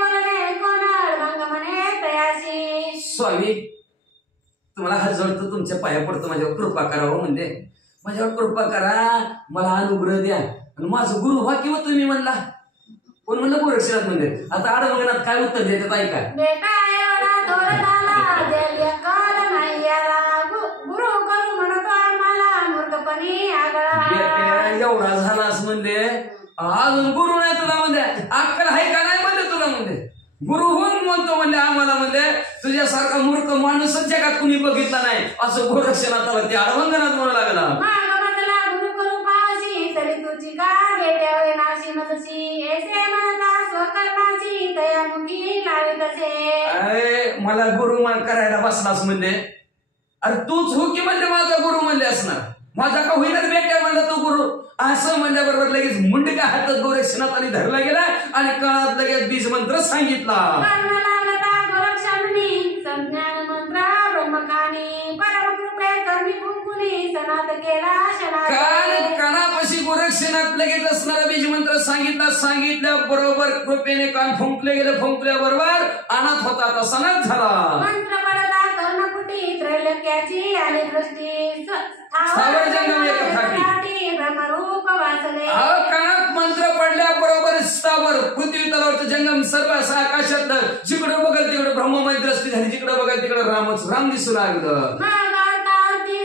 बोलले कोण भंग म्हणे तयाशी. स्वामी तुम्हाला हजार तर तुमच्या पाया पडतो, माझ्यावर कृपा करावं म्हणजे माझ्यावर कृपा करा, मला अनुग्रह द्या आणि माझं गुरु व्हा किंवा तुम्ही म्हणला. कोण म्हणलं गोरक्षनाथ म्हणजे. आता आडमंगनात काय उत्तर देतात ऐका. बेटा एवढा थोरताला देव काल नाही याला, गुरु करू म्हणतो आम्हाला मूर्खपणी आगळा. बेटा एवढा झालास म्हणजे अजून गुरु नाही तुला म्हणजे, अक्कल आहे का नाही म्हणजे तुला म्हणजे. गुरु होऊन म्हणतो म्हणजे आम्हाला म्हणजे तुझ्यासारखा मूर्ख माणूसच जगात कुणी बघितला नाही असं गोरक्षनाथाला ते आडवंगनात म्हणू लागला. गुरु करू पावशी तरी तुझी का बेट्यावर नाशी मजशी ऐसे म्हणता स्वकर्माची दयामुखी लावित असे. मला गुरु करायला बसलास म्हणजे अरे तूच हो की म्हणजे माझा गुरु म्हणले असणार. माझा का होईना बेट्या म्हणला तो गुरु असं म्हणल्याबरोबर लगेच मुंडका हातात गोरक्षनाथाने धरला गेला आणि काळात लगेच बीज मंत्र सांगितला. संज्ञान मंत्र ब्रह्मखानी परम कृपे कर्मी कुंकुनी सनात केला कानापाशी गोरक्षनाथ लगेच असणारा बीज मंत्र सांगितल्या बरोबर कृपेने कान फुंकले गेले, फुंकल्याबरोबर अनाथ होता आता सनात झाला. मंत्र पडता कर्णकुटी त्रैलोक्याची आली दृष्टी स्थावर जंगम एकखाटी ब्रह्मरूप वाचले. कानात मंत्र पडल्याबरोबर स्थावर पृथ्वी तलावरचं जंगम सर्व असं आकाशात जिकडे बघल तिकडे ब्रह्ममय दृष्टी झाली, जिकडे बघल तिकडे राम दिसू लागलं.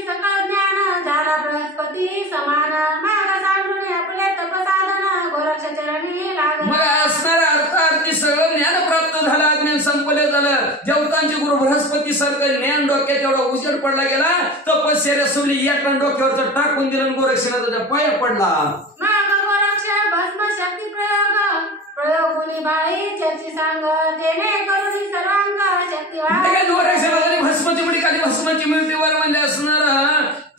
सकळ ज्ञान झाला बृहस्पती समान माग सांडून आपले तपसाधन गोरक्ष चरणी लागला. मला असणारा अर्थार्थी सगळं ज्ञान प्राप्त झालं, अज्ञान संपले झालं. देवतांचे गुरु बृहस्पती सारखं ज्ञान डोक्यात एवढा उजेड पडला गेला. तपश्चर्या सोडली, या डोक्यावरचं टाकून दिलं गोरक्षनाथाच्या पाया पडला. माग गोरक्ष भस्म शक्ती प्रयोग मुनी बाळी चर्ची सांग तेने करून सर्वांग शक्तिवान. गोरक्षनाथाने भस्माची मुठी खाली भस्माची मिळतीवर म्हणजे असणार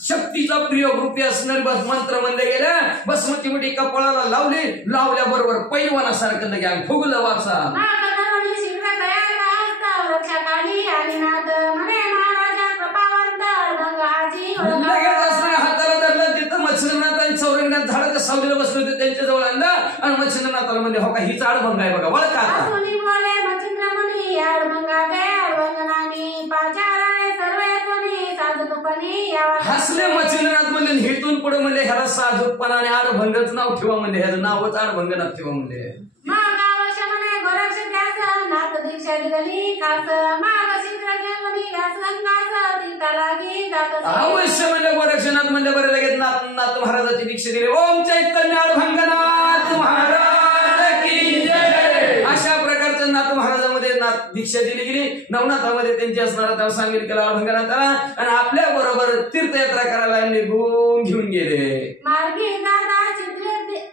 शक्तीचा प्रयोग रूपी असणारे मंत्र म्हणले गेल्या. भस्माची मुठी कपाळाला लावल्याबरोबर पैलवानासारखं लगे फुगलं वाचा. हाताला धरलं तिथं मच्छिंद्रनाथ आणि चौरंगनाथ झाडाच्या सावलीला बसले होते, त्यांच्या जवळ आणलं आणि मच्छिंद्रनाथाला म्हणजे हो का ही चाडभंग आहे बघा वळखा. हसले मच्छिंद्रनाथ म्हणजे हेतून पुढे म्हणजे ह्याला साधूपणा आणि आडभंगच नाव ठेवा म्हणजे ह्याचं नावच आडभंगनाथ ठेवा म्हणजे. दीक्षा दिली खास माग शीघ्र अवश्य म्हणजे गोरक्षनाथ म्हणजे बरे लगेच नाथ महाराजाची दीक्षा दिली. ओम चैतन्य आडभंगनाथ महाराज की जय. अशा प्रकारचं नाथ महाराजांमध्ये दीक्षा दिली गेली. नवनाथामध्ये त्यांची असणारा त्याला सांगितलं केला आडभंगनाथाला आणि आपल्या बरोबर तीर्थयात्रा करायला निघून घेऊन गेले. मार्गी दादा चित्रदेशी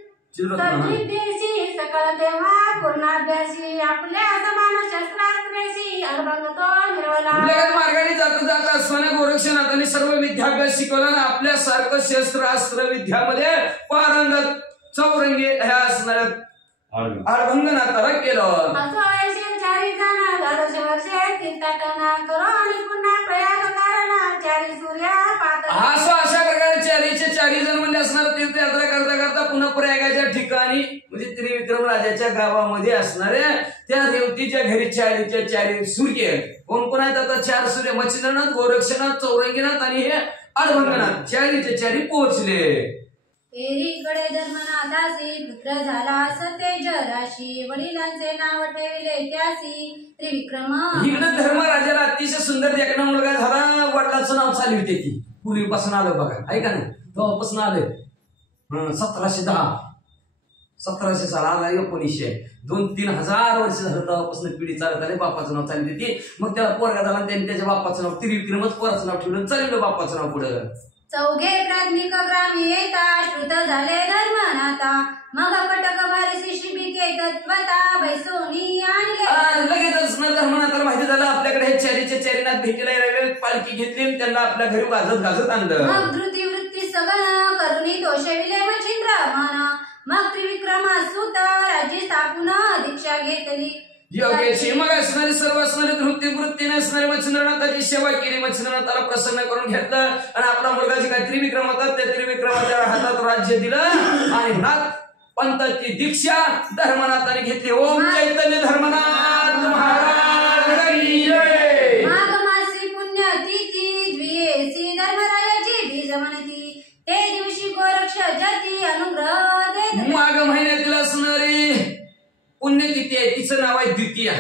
सकळ तेव्हा पूर्णाभ्यासी आपल्या समान शस्त्रास्त्रेशी अनुभव तो मिळवला. लगेच मार्गाने जाता जाता असताना गोरक्षनाथाने सर्व विद्याभ्यास शिकवला ना आपल्यासारखं शस्त्र अस्त्र विद्यामध्ये पारंगत चौरंगी ह्या असणाऱ्या आडभंगनाथाला केलं. असो ऐशी 40 जण 12 वर्षे तीर्थाटना करो आणि पुन्हा प्रयाग करणा 40 सूर्या पातळ. असं अशा प्रकारे 40 जण म्हणजे असणार तीर्थयात्रा करता करता पुन्हा प्रयागाच्या ठिकाणी म्हणजे त्रिविक्रम राजाच्या गावामध्ये असणाऱ्या त्या देवतीच्या घरी 40 सूर्य कोण कोण आहेत आता 4 सूर्य मच्छिंद्रनाथ गोरक्षनाथ चौरंगीनाथ आणि हे आडभंगनाथ 40 पोहोचले. एकीकडे धर्मनाथासी पुत्र झाला सतेज राशी वडिलांचे नाव ठेवले त्यासी त्रिविक्रम. इकडे धर्मराजाला अतिशय सुंदर देखणा मुलगा झाला वडिलांचं नाव चालू होते ती पूर्वीपासून आलं बघा ऐका नाही तेव्हापासून आलं 1710 1700 साल आला 1900 2-3 हजार वर्ष झालं तेव्हापासून पिढी चालत आले बापाचं नाव चालली ती. मग त्याला पोरगा झाला त्यांनी त्याच्या बापाचं नाव त्रिविक्रमच पोराचं नाव ठेवलं चाललं बापाचं नाव पुढं. चौघे प्राथमिक ग्रामी येता श्रुत झाले धर्मनाथा मग कटक भारसी शिबिके तत्वता बैसोनी आणले. लगेचच ना धर्मनाथाला माहिती झालं आपल्याकडे हे 40 नाथ भेटीला राहिले पालखी घेतली त्यांना आपल्या घरी गाजत आणलं. मग धृती वृत्ती सगन करुणी तोषविले मच्छिंद्र मन मग त्रिविक्रमा सुत राज्य स्थापून दीक्षा घेतली. योगेशी मग असणारी सर्व असणारी वृत्तीने असणारी मच्छिंद्रनाथाची सेवा केली. मच्छिंद्रनाथाला प्रसन्न करून घेतलं आणि आपला मुलगा जे काय त्रिविक्रम होता त्या त्रिविक्रमाच्या हातात राज्य दिलं आणि नाथ पंथाची दीक्षा धर्मनाथाने घेतली. ओम चैतन्य धर्मनाथ महाराज की जय. माघ मासी पुण्य तिथी द्वियेसी धर्मरायाची बीज म्हणती ते दिवशी गोरक्ष जती अनुग्रह देत. माघ महिन्यातील असणारी पुण्यतिथी आहे तिचं नाव आहे द्वितीया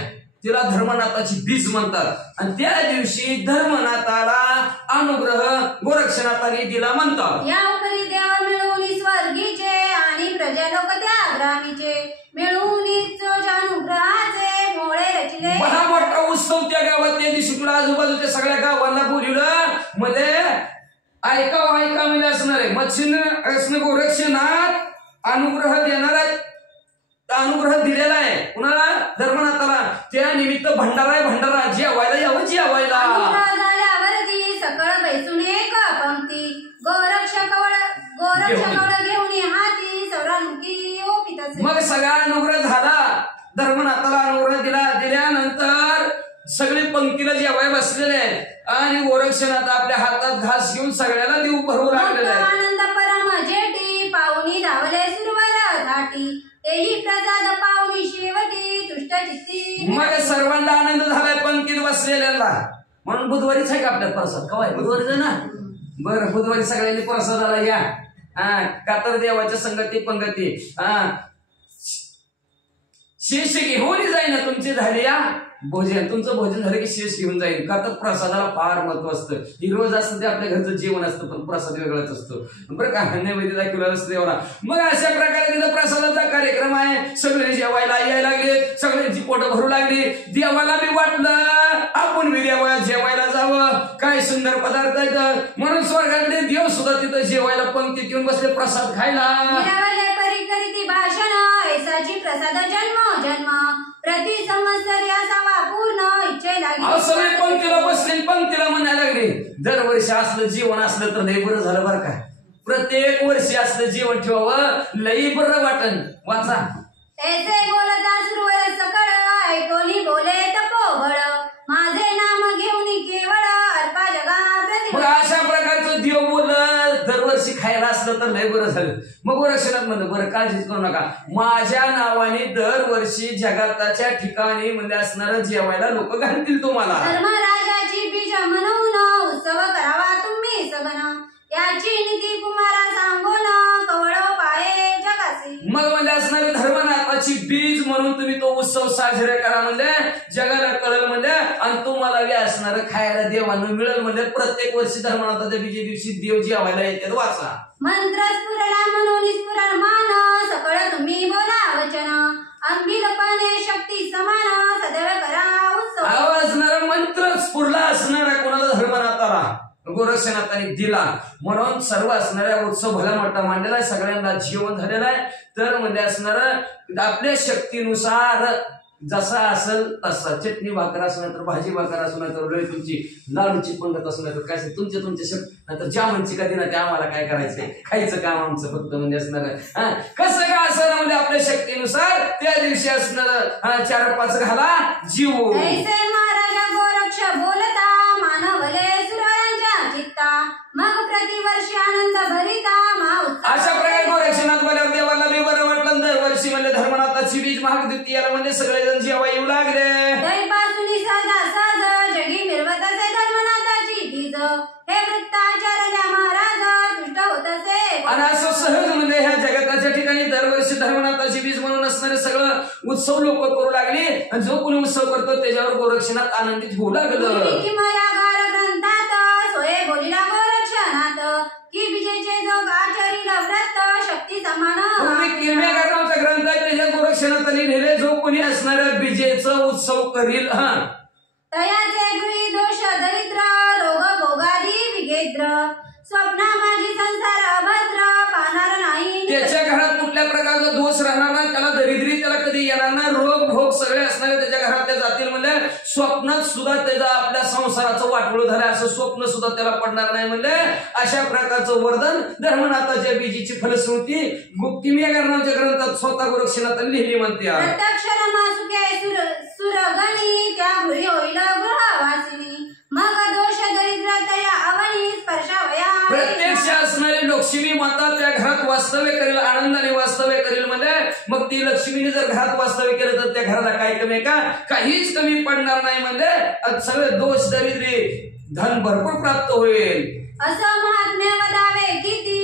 तिला धर्मनाथाची बीज म्हणतात आणि त्या दिवशी धर्मनाथाला अनुग्रह गोरक्षनाथाने दिला म्हणतात. या उपरी देव मिळून स्वर्गीचे आणि प्रजा लोक त्या ग्रामीचे मिळून अनुग्रहाचे मोळे रचले. बड़ा मोठा उत्सव त्या गावात त्या दिवशी तुला आजूबाजूच्या सगळ्या गावांना बोलवलं मध्ये ऐका म्हणजे असणार आहे मच्छिंद्र गोरक्षनाथ अनुग्रह देणारा अनुग्रह दिलेला आहे कुणाला धर्मनाथाला त्या निमित्त भंडारा जेवायला यावं जेवायला. सकळ बैसून एक पंक्ती गोरक्ष कवळ घेऊन हाती सौरामुखी ओपितसे. मग सगळा अनुग्रह झाला धर्मनाथाला अनुग्रह दिल्यानंतर सगळे पंक्तीला जेवाय बसलेले आहेत आणि गोरक्षनाथ आपल्या हातात घास घेऊन सगळ्याला देऊ भरू लागलेले आहे. आनंद परम जेठी पाहुणी धावले सुरवाला धाटी तेही प्रसाद पाहुणी शेवटी तुष्ट चित्ती. मग सर्वांना आनंद झालाय पंक्तीत बसलेल्याला म्हणून बुधवारीच आहे का आपल्यात प्रसाद कवाय बुधवारीच ना बरं बुधवारी सगळ्यांनी प्रसादाला या का तर देवाच्या संगती पंगती शेष घेऊन जाईना तुमची झाली या भोजन तुमचं भोजन झालं की शेष घेऊन जाईल का तर प्रसादाला फार महत्व असतं. ही रोज असतं ते आपल्या घरचं जेवण असतं पण प्रसाद वेगळाच असतो बरं का नैवेद्य दाखवला असतं देवाला. मग अशा प्रकारे तिथं प्रसादाचा कार्यक्रम आहे सगळे जेवायला यायला लागले सगळ्यांची पोटं भरू लागली. देवाला बी वाटलं आपण बी देवा जेवायला जावं काय सुंदर पदार्थ आहेत म्हणून स्वर्गातले देव सुद्धा तिथं जेवायला पंक्तीत येऊन बसले प्रसाद खायला. भाषण ऐसाची प्रसाद जन्म प्रति संवत्सरी असावा पूर्ण इच्छेला. सगळे पंक्तीला बसले पंक्तीला म्हणायला लागले दरवर्षी असलं जीवन असलं तर लई बरं झालं बरं का. प्रत्येक वर्षी असलं जीवन ठेवावं लई बरं वाटन. वाचा ऐसे बोलता सुरवर सकळ ऐकोनी बोले तपोबळ माझे नाम घेऊन केवळ अल्पा जगा. अशा प्रकारचं देव बोललं दरवर्षी खायला असलं तर लय बरं झालं. मग गोरक्षनाथ म्हणलं बरं काळजीच करू नका माझ्या नावाने दरवर्षी जगाताच्या ठिकाणी म्हणजे असणारं जेवायला लोक घालतील तुम्हाला. धर्मराजाची बीज म्हणून उत्सव करावा तुम्ही सगन याची नीती कुमारा सांगून कवळ पाये जगासी. मग म्हणजे असणारे धर्मनाथाची बीज म्हणून तुम्ही तो उत्सव साजरे करा म्हणजे जगाला कळल म्हणजे आणि तुम्हाला बी असणारं खायला देवानं मिळेल म्हणजे प्रत्येक वर्षी धर्मनाथाच्या बीजे दिवशी देव जेवायला येतात. वाचा मंत्र स्फुरला म्हणून स्फुरमान सकळ तुम्ही बोला वचन अंबिलपणे शक्ती समान सदैव करा उत्सव. असणारा मंत्र स्फुरला असणारा कोणाला धर्मनाथाला गोरक्षनाथाने दिला. म्हणून सर्व असणाऱ्या उत्सव भला मोठा मांडलेला आहे, सगळ्यांना जेवण झालेलं आहे. तर म्हणजे असणार आपल्या शक्तीनुसार जसा असेल तसा, चटणी भाकर असू नाही तर भाजी भाकर असू नाही तर तुमची लाडूची पंगत असू नाही तर काय तुमचे नंतर ज्या म्हणची कधी ना ते आम्हाला काय करायचंय, खायचं काम आमचं फक्त म्हणजे असणार कसं काय असणार म्हणजे आपल्या शक्तीनुसार त्या दिवशी असणार 4-5 घाला जीव. महाराजा गोरक्ष बोलता मानवले सुरांच्या चित्ता, मग प्रतिवर्षी आनंद भरिता अशा प्रकारे गोरक्षनाथ बोलल्यावर देवाला बी बरं वाटलं. दरवर्षी म्हणजे धर्मनाथाची बीज महागद्वितीय याला म्हणजे सगळेजण जेव्हा येऊ लागले. दैपासून सहजा सहज जगी मिरवत असे धर्मनाथाची बीज, हे वृत्ताचार्य महाराज तुष्ट होत असे. आणि असं सहज म्हणजे ह्या जगताच्या ठिकाणी दरवर्षी धर्मनाथाची बीज म्हणून असणारे सगळं उत्सव लोक करू लागले. आणि जो कोणी उत्सव करतो त्याच्यावर गोरक्षनाथ आनंदित होऊ लागलं. ग्रंथात सोये बोलिला गोरक्षनाथ, की बीजेचे जोग आचरिला व्रत शक्ती समान. ग्रंथ आहे त्याच्या गोरक्षनाथाने लिहिले जो कोणी असणाऱ्या बीजेचं उत्सव करील तयाचे गृही दोष दरिद्र रोग भोगादी विगेद्र, स्वप्ना माझी संसार अभद्र पाहणार नाही. त्याच्या घरात कुठल्या प्रकारचा दोष राहणार नाही, त्याला दरिद्री त्याला कधी येणार नाही, रोग भोग सगळे असणारे त्याच्या घरातल्या जातील. म्हणजे स्वप्नात सुद्धा त्याचा आपल्या संसाराचं वाटोळ झालं असं स्वप्न सुद्धा त्याला पडणार नाही. म्हणजे अशा प्रकारचं वरदान धर्मनाथाच्या बीजीची फलश्रुती गुप्तिमेय नावाच्या ग्रंथात स्वतः गोरक्षनाथांनी लिहिली म्हणते. सुरगणी त्या गृही होईल गृहवासिनी, मग दोष दरिद्र तया अवनी स्पर्शावया. प्रत्यक्ष असणारी लक्ष्मी माता त्या घरात वास्तव्य करेल, आनंदाने वास्तव्य करेल. म्हणजे मग ती लक्ष्मीने जर घरात वास्तव्य केलं तर त्या घराला काय कमी आहे का, काहीच कमी पडणार नाही. म्हणजे सगळे दोष दरिद्री धन भरपूर प्राप्त होईल. असं महात्म्य वदावे किती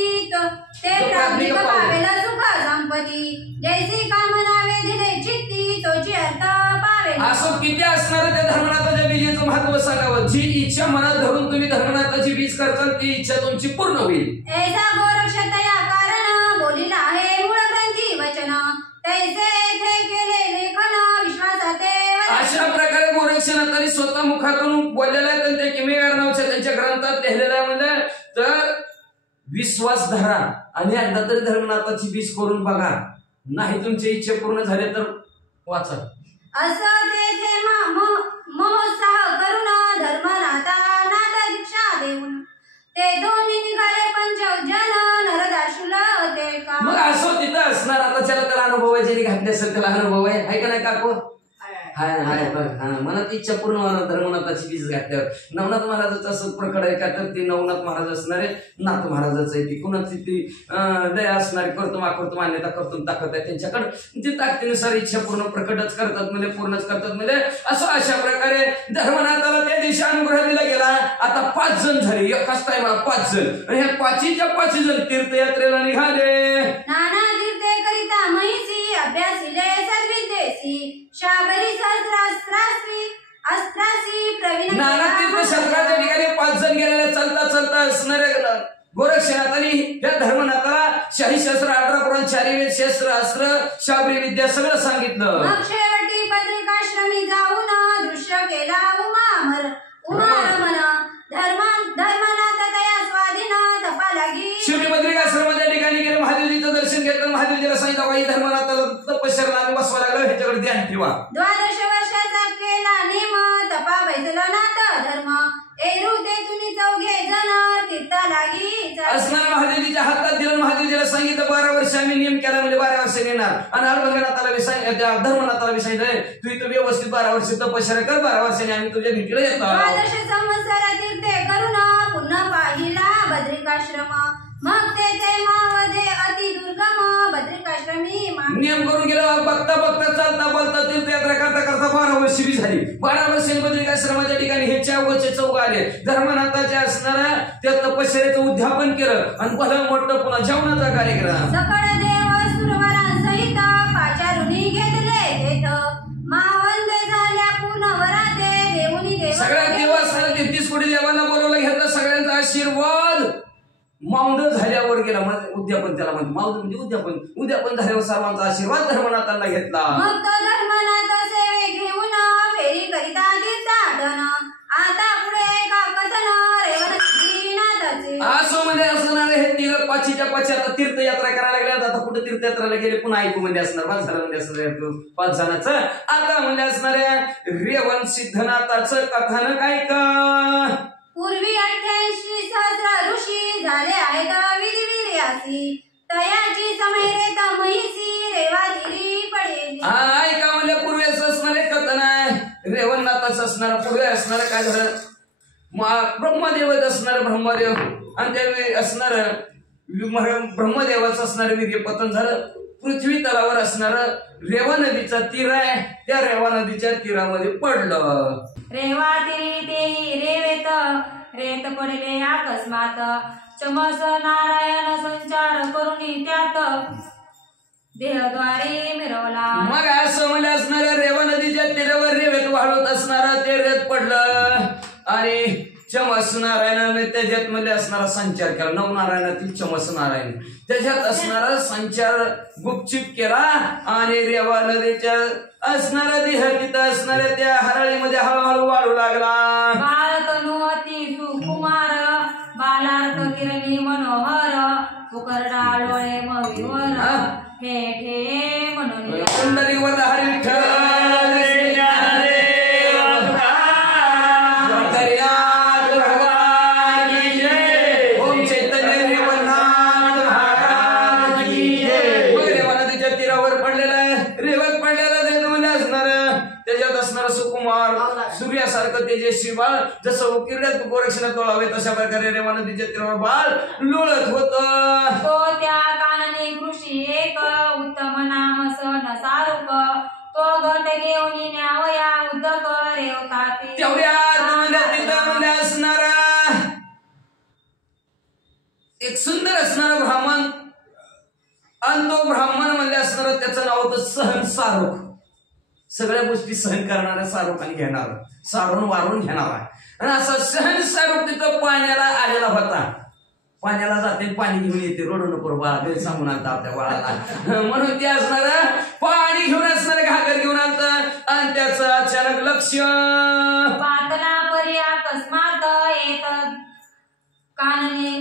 ते प्राप्तिक पावेल सुख संपत्ती, जैसी कामनावे दिले चित्ती तोची अर्थ पावे. असं किती असणार त्या धर्मनाथाच्या बीजेचं महत्व सांगावं. जी इच्छा मनात धरून तुम्ही धर्मनाथाची बीज करताल ती इच्छा तुमची पूर्ण होईल. ऐसा गोरक्षतया कारण बोलिला आहे मूळ ग्रंथी वचन, तैसे येथे केले लेखन विश्वासाते. अशा प्रकारे गोरक्षनाथांनी स्वतः मुखातून बोललेला आहे. त्यांच्या किमेगार नावाच्या त्यांच्या ग्रंथात लिहिलेलं आहे. म्हणजे तर विश्वास धरा आणि एकदा तरी धर्मनाथाची बीज करून बघा, नाही तुमची इच्छा पूर्ण झाली तर वाचा. असं तेथे महोत्साह करून धर्मनाथा नाथ दीक्षा देऊन, ते दोन्ही निघाले 5 जन नरदाशुल ते का. मग असं तिथं असणार. आता त्याला अनुभव आहे, ज्यांनी घातले असेल त्याला अनुभव आहे का नाही काकू? हाय बघ मनात इच्छा पूर्ण होणार धर्मनाथाची बीज घातल्यावर. नवनाथ महाराजाचं असं प्रकट आहे का, तर ते नवनाथ महाराज असणारे नाथ महाराजाचं आहे. ती कुणाची ती दया असणारी करतो मान्यता करतो ताकद आहे त्यांच्याकडे. ती ताकदीनुसार इच्छा पूर्ण प्रकटच करतात म्हणजे पूर्णच करतात. म्हणजे असं अशा प्रकारे धर्मनाथाला त्या दिवशी अनुग्रह दिला गेला. आता 5 जण झाले एकाच टायमाला 5 जण, आणि ह्या 5 जण तीर्थयात्रेला निघाले. नाना तीर्थे करिता महिसी अभ्यासिले सद्विद्येसी, शाबरी नाना तीर्थक्षेत्राच्या ठिकाणी 5 जण गेलेले. चालता असणाऱ्या गोरक्षनाथांनी या धर्मनाथाला शाही शस्त्र 18 पुराण 4 वेद शस्त्र अस्त्र शाबरी विद्या सगळं सांगितलं. मग शेवटी बद्रिकाश्रमी जाऊन दृश्य केला उमारमन, धर्मनाथ तया स्वाधीन तपा लागी. शेवटी बद्रिकाश्रमाच्या ठिकाणी गेले, महादेवजीचं दर्शन घेतलं. महादेवजीला सांगितलं बाई धर्मनाथाला तपश्चर्याला आम्ही बसवा लागलं, ह्याच्याकडे ध्यान ठेवा. 12 वर्षाचा केला नेम तपा बैसला नाथ धर्म, एरू ते तुम्ही 4 जण तीर्थ लागी असणार. महादेवजीच्या हातात दिलं. महादेवजीला सांगितलं 12 वर्ष आम्ही नियम केला म्हणजे 12 वर्ष येणार. आणि अभंगनाथाला धर्मनाथाला सांगितलं तू इथं व्यवस्थित 12 वर्ष तपश्चर्या कर, 12 वर्षांनी आम्ही तुझ्या भेटीला येतो. 12 संवत्सर तीर्थे करून पुन्हा पाहिला बद्रिकाश्रम, मग तेथे मावदे अति दुर्गम बद्रिकाश्रमी नियम करून गेला. बघता चालता बोलता तीर्थयात्रा करता 12 वर्ष बी झाली. 12 वर्षांनी बद्रिकाश्रमाच्या ठिकाणी हे 4 चौघ आले. धर्मनाथाच्या असणाऱ्या त्या तपश्चर्याचं उद्यापन केलं आणि भलं मोठं पुन्हा जेवणाचा कार्यक्रम. सकळ देव सुरवरांसहित पाचारुनी घेतले तेथ, मावंदे झाल्या पूर्ण वराते देऊनी देव. सगळ्या देवासना 33 कोटी देवांना बोलवलं, घेतलं. सगळ्यांचा आशीर्वाद माऊंड झाल्यावर गेला. उद्यापन त्याला म्हणते. माऊंड म्हणजे उद्यापन झाल्यावर सर्वांचा आशीर्वाद धर्मनाथांना घेतला. मग तो धर्मनाथ सेवे घेऊन फेरी करिता तीर्थाटन, आता पुढे का कथन रेवन मंडपाची आता तीर्थयात्रा करायला लागल्या. आता कुठे तीर्थयात्राला गेले पुन्हा ऐकू म्हणजे असणार, पाच झाला म्हणजे असणार, 5 जणांचं. आता म्हणजे असणाऱ्या रेवण सिद्धनाथाचं कथानक ऐका. पूर्वी 88 सहस्र ऋषी झाले आहेत विधिवीर्यासी, तयाची समेरेत महिसी रेवागिरी पडेली. ऐका म्हणजे पूर्वेचं असणारे कथन आहे. रेवणनाथाचं असणार, पूर्वी असणार काय झालं, ब्रह्मदेवच असणार, ब्रह्मदेव आणि त्यावेळी असणार ब्रह्मदेवाचं असणार वीर्य पतन झालं. पृथ्वी तलावर असणार रेवा नदीचा तीर आहे, त्या रेवा नदीच्या तीरामध्ये पडलं. रेवा तिरी तेही रेवेत, रेत पडले अकस्मात, चमस नारायण संचार करून त्यात देहद्वारे मिरवला. मग असं म्हणजे असणाऱ्या रेवा नदीच्या तीरावर रेवेत वाढवत असणारा ते रेत पडलं आणि चमस नारायणाने त्याच्यात मध्ये असणारा संचार केला. नवनारायणातील चमस नारायण त्याच्यात असणारा संचार गुपचूप केला आणि रेवा नदीच्या असणारा देह तिथं असणाऱ्या त्या हरळीमध्ये हळूहळू वाढू लागला. बालतनु अति सुकुमार, बालार्थ किरणी मनोहर, पुकरडा डोळे मविवर, हे ठे म्हणून कुंडलीवर हरिठ्ठल सूर्यासारखं तेजस्वी बाळ जसं उकिरड्यात गोरक्षणात वळावे तशा प्रकारे रेवा नदीच्या तीरावर बाळ लोळत होत. तो त्या कानने कृषी एक, उत्तम नाम सन सारुक, तो गट घेऊन न्यावया उदक रेवता तिथं असणारा एक सुंदर असणारा ब्राह्मण आणि तो ब्राह्मण म्हणजे असणारा त्याचं नाव होतं सहन सारुक. सगळ्या गोष्टी सहन करणारा सारुक आणि घेणार, सारून वारून घेणारा. आणि असा सहन सारुक तिथं पाण्याला आलेला होता. पाण्याला जाते पाणी घेऊन येते, रोड नको बाळा घरी सांगून आणता आपल्या बाळाला, म्हणून ते असणार पाणी घेऊन असणार घागर घेऊन आणत आणि त्याचं अचानक लक्ष पातला परी अकस्मात येत कानने,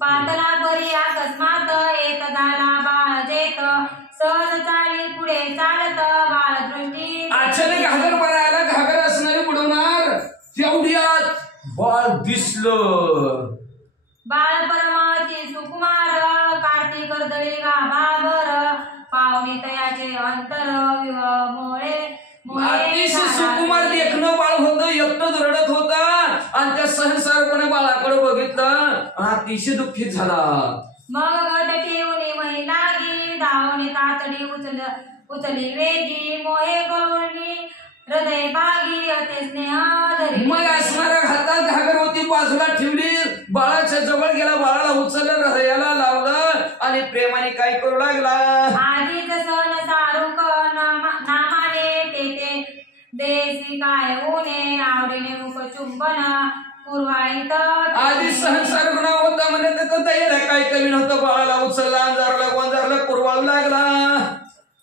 पातला परी अकस्मात येत झाला बाळ जेत, सहज चाली पुढे चालत बाळ दृष्टी. अचानक घागर बनायला घागर असणारी बुडवणार तेवढ्यात बाळ दिसलं. बाळ परमाची सुकुमार, कार्तिक कर्दळी गाभाभर, पावनी तयाचे अंतर मोळे अतिशय सुकुमार देखणं बाळ होतं, एकटंच रडत होता आणि त्या सहनसारपणे बाळाकडे बघितलं, अतिशय दुःखीत झाला. मग गट ठेवून महिला गी धावणे तातडी उचली वेगी, मोहे कळूनी हृदय बागी अति स्नेह धरी. मग असणाऱ्या हातात घागर होती बाजूला ठेवली, बाळाच्या जवळ गेला, बाळाला उचललं, हृदयाला लावलं आणि प्रेमाने काय करू लागला. आधीच सन सारुक नामाने ते देसी काय ऊने, आवडीने मुख चुंबन कुरवाळीत. आधी सहनसार गुन्हा होता म्हणजे त्याचं तयार काय कमी नव्हतं. बाळाला उचलला, अंजारला गोंजारला, कुरवाळू लागला.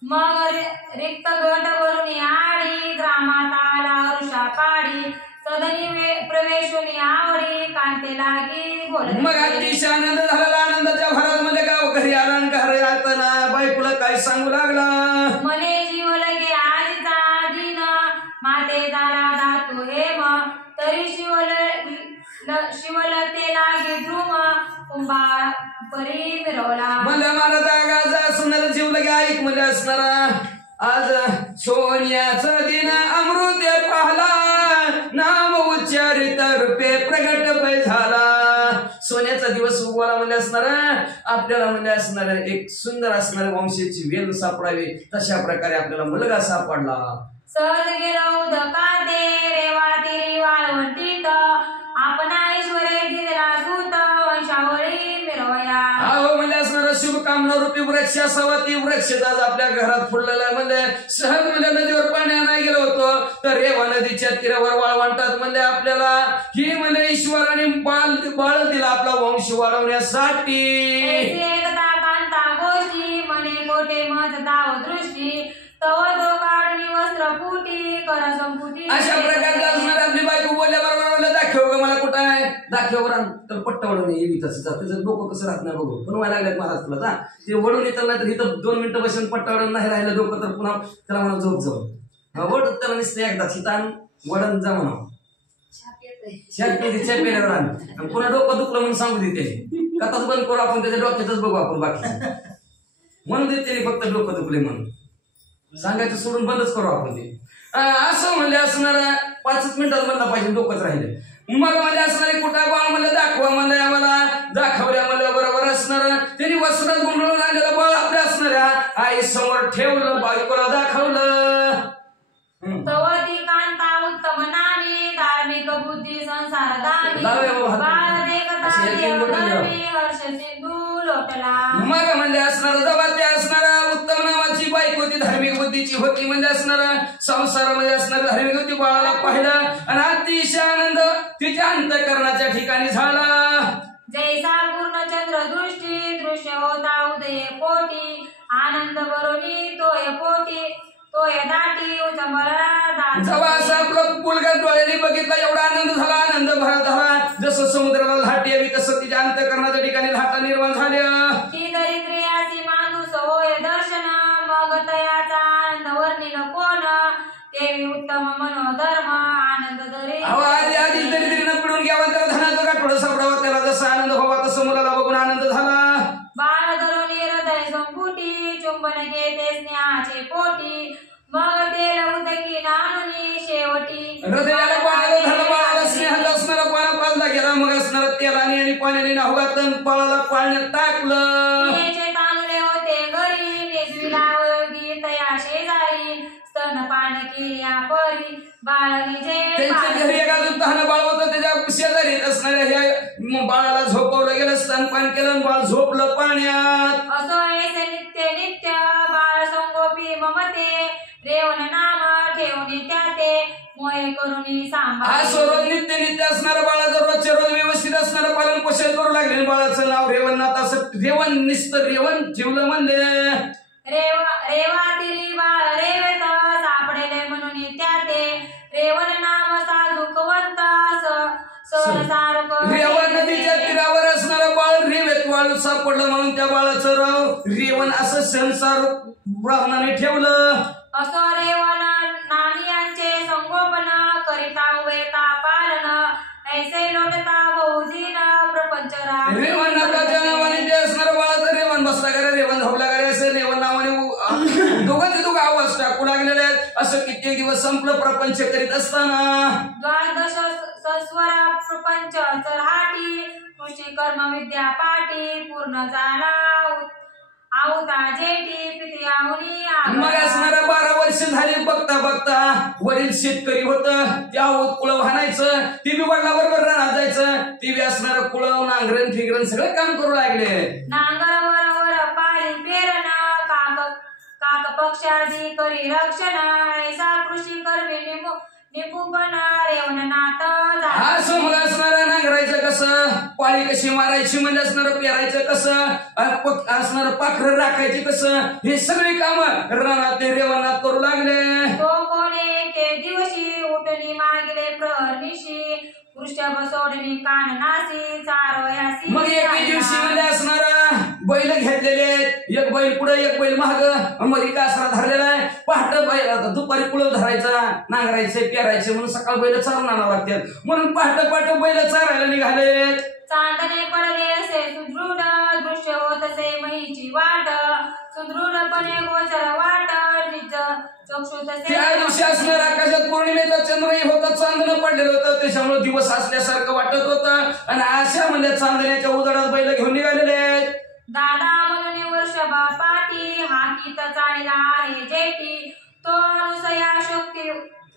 मग रिक्त गट वरून आडी, ग्रामात आला वृषा पाडी, सदनी प्रवेशून आवडी कांते लागी बोल. मग अतिशय आनंद झाला. आनंदाच्या भरामध्ये गाव घरी आला, घरी राहताना बायकोला काय सांगू लागला. मने जीव लगे आजीचा दिन, माते झाला धातू हेम, तरी शिवल ते लागे ध्रुम, कुंभार परी मिरवला. मला मारा जागा असणार जीव लगे ऐक म्हणजे असणारा आज सोन्याचा दिन अमृत पाहला, नाम उच्चारित रूपे प्रगट पै झाला. सोन्याचा दिवस उगवला म्हणजे असणार आपल्याला म्हणजे असणार एक सुंदर असणाऱ्या वंशाची वेल सापडावी, तशा प्रकारे आपल्याला मुलगा सापडला. सहज गेलो उदकाते रेवा तिरी वाळवंटीत, आपणा ऐश्वर्य दिला सूत वंशावळी मिरवया. अहो म्हणजे असणारा शुभकामना रूपी वृक्ष असावा, ती वृक्ष आज आपल्या घरात फुललेला म्हणजे सहज म्हणजे नदीवर पाणी आणायला गेलो होतो तर रेवा नदीच्या तीरावर वाळवंटात म्हणजे आपल्याला ही म्हणजे ईश्वराने बाळ दिला आपला वंश वाढवण्यासाठी. एकदा कांता गोष्टी मने कोटे मत दाव दृष्टी, तव तो काढणी वस्त्र फुटी कर संपुटी. अशा प्रकारचे असणार आपली बायको बोलल्याबरोबर दाखव ग मला कुठं आहे दाखल्यावर तर पट्टा वळून येईल तसं त्याचं डोकं कसं राहत नाही बघू पण व्हायला लागल्यात महाराज तुला ते वळून येतं नाही तर इथं 2 मिनिटं बसून पट्टा वळून नाही राहिलं डोकं तर पुन्हा त्याला म्हणा झोप जाऊ वड त्याला नुसतं एकदा हितान वडण जा म्हणा छापेल्यावर आणि पुन्हा डोकं दुखलं म्हणून सांगू देते कथाच बंद करू आपण त्याच्या डोक्यातच बघू आपण बाकी म्हणून देते फक्त डोकं दुखले म्हणून सांगायचं सोडून बंदच करू आपण ते असं म्हणले असणार 5 मिनिटात म्हणलं पाहिजे डोकंच राहिले मग म्हणजे असणारे कुठं बाळ म्हणलं दाखवा म्हणलं आम्हाला दाखवल्या म्हणलं बरोबर असणार त्यांनी वस्त्रात गुंडळून आणलेलं बाळ आपल्या असणाऱ्या आई समोर ठेवलं बायकोला दाखवलं तवती कांता उत्तम नामी धार्मिक बुद्धी संसार दानी बाळ देखता देवधर्मी हर्ष सिंधू लोटला मग म्हणजे असणार जेव्हा ते असणारा उत्तम नावाची बायको होती धार्मिक बुद्धीची होती म्हणजे असणार संसारामध्ये असणार धार्मिक होती बाळाला पाहिलं आणि अतिशय आनंद तिच्या अंतःकरणाच्या ठिकाणी झाला जैसा पूर्ण चंद्र दृष्टी दृश्य होता उदय पोटी आनंद बरोनी तोय पोटी तोय दाटी उचंबला जेव्हा असं आपलं मुलगा डोळ्याने बघितला एवढा आनंद झाला आनंद भरत झाला जसं समुद्राला लाट यावी तसं तिच्या अंतःकरणाच्या ठिकाणी लाटा निर्माण झाल्या ही दरिद्रियाची माणूस होय दर्शन मग तयाचा आनंद वर्णिल कोण देवी उत्तम मनोधर्म आनंद दरी आधी आधी दरिद्रीनं पिळून घ्यावा त्याला धनाचं गाठोडं सापडावं त्याला जसा आनंद व्हावा तसं मुलाला बघून आनंद झाला बाळ धरून हृदय संपुटी चुंबन घेते स्नेहाचे पोटी मग तेल उदकी नानुनी शेवटी हृदयाला बाळाला झालं बाळाला स्नेहात असणारा पाना पाजला गेला मग असणारा तेलाने आणि पाण्याने नाव घातलं बाळाला पाण्यात टाकलं तांदुळे होते घरी नेजविला गीत या शेजारी स्तनपान केल्या परी बाळगिजे त्यांच्या घरी एक अजून तहान बाळ होतं त्याच्या शेजारी असणाऱ्या ह्या बाळाला झोपवलं गेलं स्तनपान केलं बाळ झोपलं पाण्यात असो ऐसे नित्य नित्य बाळ संगोपी ममते रेवण नाम ठेवणी त्याते मोहे करुणी सांभाळ असं रोज नित्य नित्य असणारं बाळाचं रोजच्या रोज व्यवस्थित असणारं पालन पोषण करू लागले बाळाचं नाव रेवणनाथ असं रेवण निस्त रेवण ठेवलं म्हणले रेवातिरी बाळ रेवेत सापडेले म्हणून त्याते रेवण नाम साधुकवंत रेवण नदीच्या तीरावर असणारं बाळ रेवेत वाळू सापडलं म्हणून त्या बाळाचं राव रेवण असं संसार ब्राह्मणाने ठेवलं असो रेवण नानियांचे संगोपन करिता वेता पालन ऐसे लोटता बहुजीन प्रपंच रेवणनाथाच्या नावाने जे असणारं बाळाचं रेवण बसला करे रेवण झोपला करे असं रेवण नावाने दोघं आवाज टाकू लागलेले आहेत असं कित्येक दिवस संपलं प्रपंच करीत असताना द्वादश सस्वरा प्रपंच चरहाटी कृषी कर्म विद्या पाठी पूर्ण झाला आऊता जेठी पित्याहुनी मग असणारा 12 वर्ष झाली बघता बघता वडील शेतकरी होतं त्या कुळव हाणायचं ती बी वडिलाबरोबर राहणार जायचं ती बी असणारं कुळव नांगरण फिगरण सगळं काम करू लागले नांगर बरोबर पाळी पेरण काक पक्षादी करी रक्षण ऐसा कृषी कर्मी निपुपन रेवण नाथ असं मग असणारं नांगरायचं कसं पाळी कशी मारायची म्हणजे असणारं पेरायचं कसं असणारं पाखरं राखायची कसं हे सगळे काम रानात रेवणनाथ करू लागले तो कोणे के दिवशी उठली मागले प्रहरनिशी वृषभ सोडणी कान नासी चारोयासी मग एके दिवशी मध्ये असणारा बैल घेतलेले एक बैल पुढे एक बैल महाग मध्ये कासरा धरलेला आहे पहाट बैल दुपारी पुढे धरायचा नांगरायचे पेरायचे म्हणून सकाळ बैल चारून आणावं लागतात म्हणून पहाट बैल चारायला निघाले चांदणे पडले असे सुदृढ दृश्य होत असे महीची वाट सुदृढपणे गोचर वाट चक्षुत त्या दिवशी असणार आकाशात पौर्णिमेचा चंद्रही होता चांदणं पडलेलं होतं त्याच्यामुळे दिवस असल्यासारखं वाटत होतं आणि अशा म्हणजे चांदण्याच्या उजाडात बैल घेऊन निघालेले आहेत दादा म्हणून वर्षभा पाठी हाकीत चालला आहे जेठी तो अनुसया शक्ती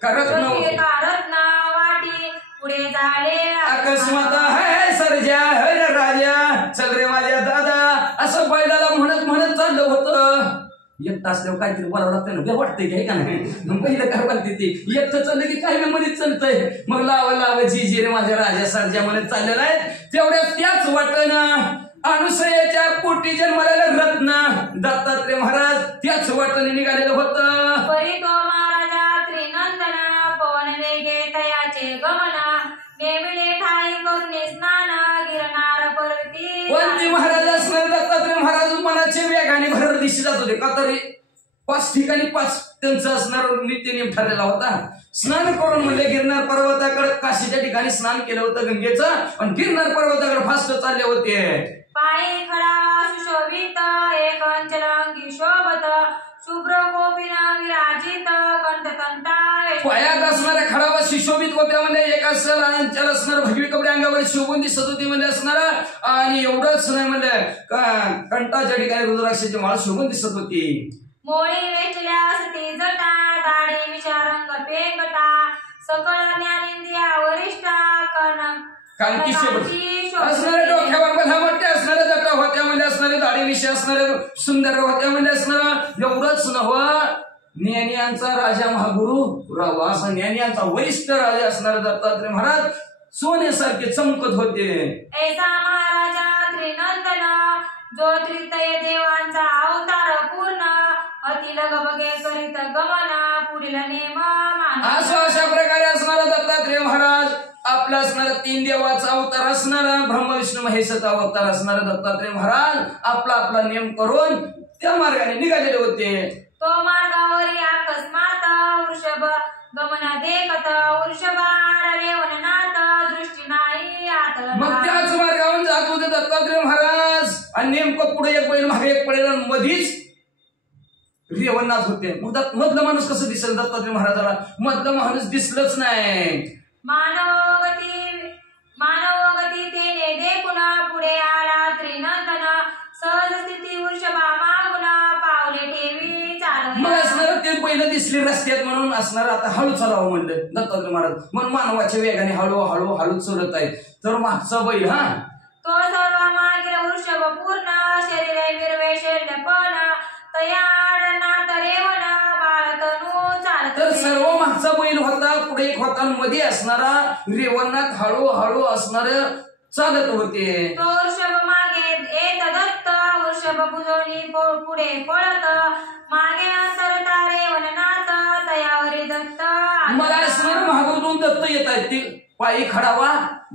रत्ना वाटी पुढे झाले अकस्मात हाय सर्जा हर राजा चल रे माझ्या दादा असं बैलाला म्हणत म्हणत चाललं होतं एक तास काहीतरी बोलावं लागतं ना वाटतंय काय का नाही मग पहिलं काय म्हणते ते एकटं चाललं की काही मध्ये चालतंय मग लाव जी रे माझ्या राजा सर्जा म्हणत चाललेला आहे तेवढ्याच त्याच वाटणं अनुसयाच्या पोटी जन्माला रत्न दत्तात्रय महाराज त्याच वाटणे निघालेलं होतं परी तो महाराजा त्रिनंदन पवन वेगे तयाचे गमन नेमिले ठाई करून ठिकाणी भर दिशी जात होते का तर 5 ठिकाणी 5 त्यांचं असणार नित्य नियम ठरलेला होता. स्नान करून म्हणले गिरनार पर्वताकडे, काशीच्या ठिकाणी स्नान केलं होतं गंगेचं आणि गिरनार पर्वताकडे फास्ट चालले होते. पायी खडा सुशोभित एक अंचलांगी शोभत शुभ्र गोपीन विराजित कंठकंठा पायात असणाऱ्या खडावा सुशोभित गोप्या म्हणजे एक अंचल असणार भगवी कपडे अंगावर शोभून दिसत होती म्हणजे असणार आणि एवढंच नाही म्हणजे कंठाच्या ठिकाणी रुद्राक्षाची माळ शोभून दिसत होती. मोळी वेचल्या सती जटा दाढी विचारंग पेंगटा सकळ ज्ञानेंद्रिया वरिष्ठा कांती असणारे डोक्यावर बधा मोठे असणारे जटा होत्या म्हणजे असणारे दाढी विषय असणारे सुंदर होत्या म्हणजे असणार एवढंच नव ज्ञानियांचा राजा महागुरु रावा असा ज्ञानियांचा वरिष्ठ राजा असणारे दत्तात्रय महाराज सोन्यासारखे चमकत होते. ऐसा महाराजा त्रिनंदन जो त्रितय देवांचा अवतार पूर्ण अतिलग बगे करीत गमना पुढील नेम अशा प्रकारे असणारा दत्तात्रय महाराज आपला असणारा 3 देवाचा अवतार असणारा ब्रह्म विष्णू महेशाचा अवतार असणारा दत्तात्रय महाराज आपला आपला नियम करून त्या मार्गाने निघालेले होते. तो मार्गावरी अकस्मात वृषभ गमना देखत वृषभाडले वननाथ दृष्टी नाही आत. मग त्याच मार्गावर जात होते दत्तात्रय महाराज आणि नेमकं पुढे एक बैल मागे एक पडेल मधीच रेवणनाथ होते. मग मधलं माणूस कसं दिसेल दत्तात्रय महाराजाला? मधलं माणूस दिसलंच नाही. मानवगती तेने देखुन पुढे आला त्रिनंदन सहज स्थिती वृषभा मागुन पावले ठेवी चालवला. मग असणार ते पहिलं दिसले रस्त्यात म्हणून असणार आता हळू चालावं म्हणलं दत्तात्रय महाराज म्हणून मानवाच्या वेगाने हळू हळू हळू चालत आहेत. तर मागचा बैल तो सर्व मागील वृषभ पूर्ण शरीरे मिरवे शैल्यपण तयाड नाथ रेवण बाळतनू चालत. तर सर्व मागचा बैल होता, पुढे एक होता, मध्ये असणारा रेवणनाथ हळू हळू असणार चालत होते. तो वृषभ मागे येत दत्त वृषभ बुजवणी पुढे पळत मागे अंतरता रेवणनाथ तयावरी दत्त. मला असणार महागून दत्त येत आहेत ते पायी खडावा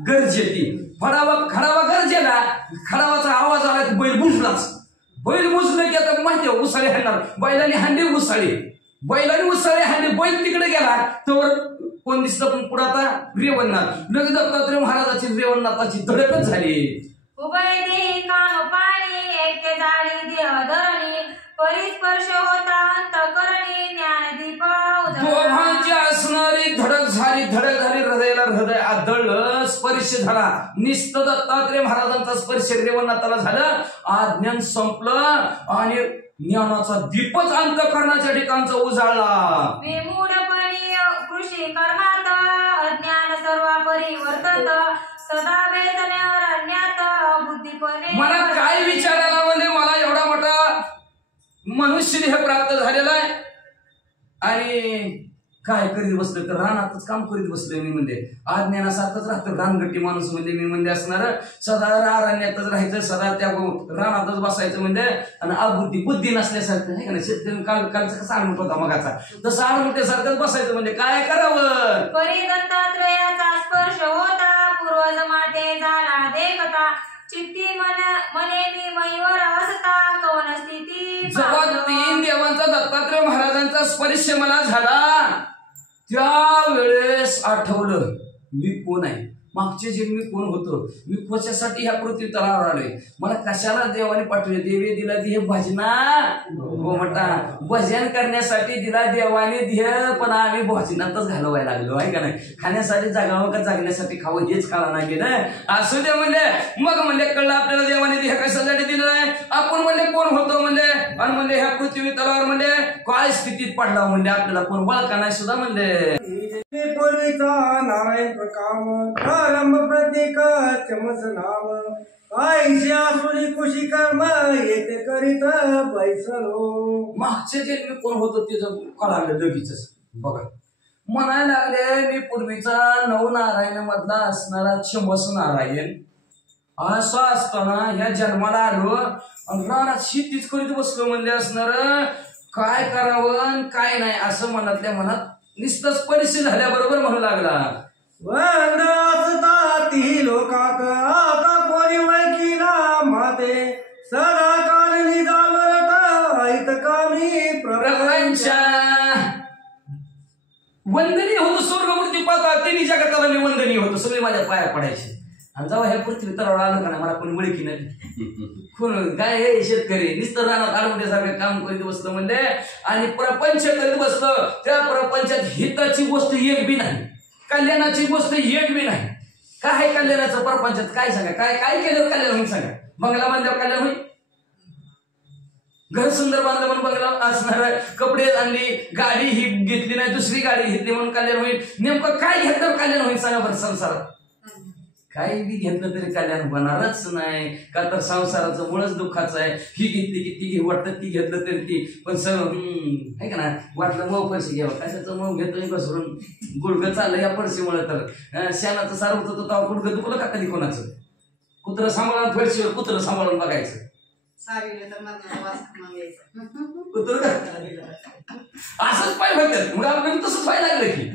गरजेती खडावा गरजेला खडावाचा आवाज आला की बैल बुजलाच. बैल बुजलं की आता माहिती आहे उसाळे हाणणार बैलाने हांडे उसाळे हांडे बैल तिकडे गेला तर कोण दिसतं पण पुढे आता रेवणनाथ लगेच दत्तात्रय महाराजाची रेवणनाथाची धडकच झाली. उभय देही कान पाणी ऐक्य झाली देह धरणी परिस्पर्श होता अंतकरणी ज्ञानदीप दोघांची असणारी धडक झाली हृदयाला हृदय आदळलं स्पर्श झाला. निस्त दत्तात्रय महाराजांचा स्पर्श रेवणनाथाला झालं. आज्ञान संपलं आणि ज्ञानाचा दीपच अंतकरणाच्या ठिकाणचा उजाळला. विमूढपणी कृषी कर्मात अज्ञान सर्व परिवर्तत सदा वेदने अरण्यात बुद्धिपणे. मला काय विचारायला म्हणजे मला एवढा मोठा मनुष्य देह प्राप्त झालेला आहे आणि काय करीत बसलं तर रानातच काम करीत बसलोय मी म्हणजे अज्ञानासारखंच राहतं रानगट्टी माणूस म्हणजे मी म्हणजे असणार सदा अरण्यातच राहायचं सदा त्या रानातच बसायचं म्हणजे आणि बुद्धी नसल्यासारखं आहे का नाही. शेतकरी कालचा कसा आडमुठ होता मगाचा तसं आडमुठ्यासारखंच बसायचं म्हणजे काय करावं. परी दत्तात्रयाचा स्पर्श होता पूर्वज माते झाला देखता चित्ती मने मी मयूर असता कवन स्थिती. जेव्हा 3 देवांचा दत्तात्रय महाराजांचा स्पर्श मला झाला त्यावेळेस आठवलं मी कोण आहे, मागचे जन्मी कोण होतो, मी कशासाठी ह्या पृथ्वी तलावर आलोय, मला कशाला देवाने पाठवले. देवे दिला देह भजना हो म्हणता भजन करण्यासाठी दिला देवाने देह पण आम्ही भजनातच घालवायला लागलो आहे का नाही. खाण्यासाठी जगावं का जगण्यासाठी खावं हेच कळा नाही गेलं. असू दे म्हणले. मग म्हणले कळलं आपल्याला देवाने देह कशासाठी दिलं आहे. आपण म्हणले कोण होतो म्हणले आणि म्हणले ह्या पृथ्वी तलावर म्हणले काय स्थितीत पडला म्हणले आपल्याला कोण वळका नाही सुद्धा म्हणले. पूर्वीचा नारायण प्रकाम प्रारंभ प्रत्येक चमस नाम आईशा सुरी कुशी कर्म येते करीत बैसलो. मागचे जे मी कोण होतो ते कळालं लगेच. बघा म्हणायला लागले मी पूर्वीचा 9 नारायण मधला असणारा चमस नारायण असा असताना ह्या जन्माला आलो आणि रानात शेतीच करीत बसलो म्हणजे असणार काय करावं काय नाही असं मनातल्या मनात निस्तच परिस्थिती झाल्याबरोबर म्हणू लागला. वंद असता ती लोकात आता कोणी वैकीला माते सदा काल निजामरता कामी प्रपंच वंदनीय होतो स्वर्गमूर्ती पाहता तिन्ही जगाताला मी वंदनीय होतो सगळे माझ्या पाया पडायचे आणि जेव्हा ह्या पृथ्वी तरावर आलं का ना मला कोणी ओळखी नाही कोण काय हे शेतकरी नुसतं रानात आडमुठ्यासारखं काम करीत बसलं म्हणजे आणि प्रपंच करीत बसलं त्या प्रपंचात हिताची गोष्ट एक बी नाही कल्याणाची गोष्ट एक बी नाही काय कल्याणाचं प्रपंचात काय सांगा काय काय केलं कल्याण होईल सांगा बंगला बांधल्यावर कल्याण होईल घर सुंदर बांधलं म्हणून बंगला असणार कपडे आणली गाडी ही घेतली नाही दुसरी गाडी घेतली म्हणून कल्याण होईल नेमकं काय घेतलं कल्याण होईल सांगा बरं संसारात काही बी घेतलं तरी कल्याण होणारच नाही का तर संसाराचं मुळच दुःखाचं आहे ही घेतली की ती वाटतं ती घेतलं तरी ती पण आहे का ना वाटलं मऊ पैसे घ्यावं कशाचं मऊ घेतोय घसरून गुडघं चाललं या पैसेमुळे तर शेणाचं सार होतं तर तेव्हा गुडघं दुखलं का कधी कोणाचं कुत्रं सांभाळून फरशीवर कुत्रं सांभाळून बघायचं कुत्र असंच पाय म्हणतात मग आपल्याला तसंच व्हायला लागलं की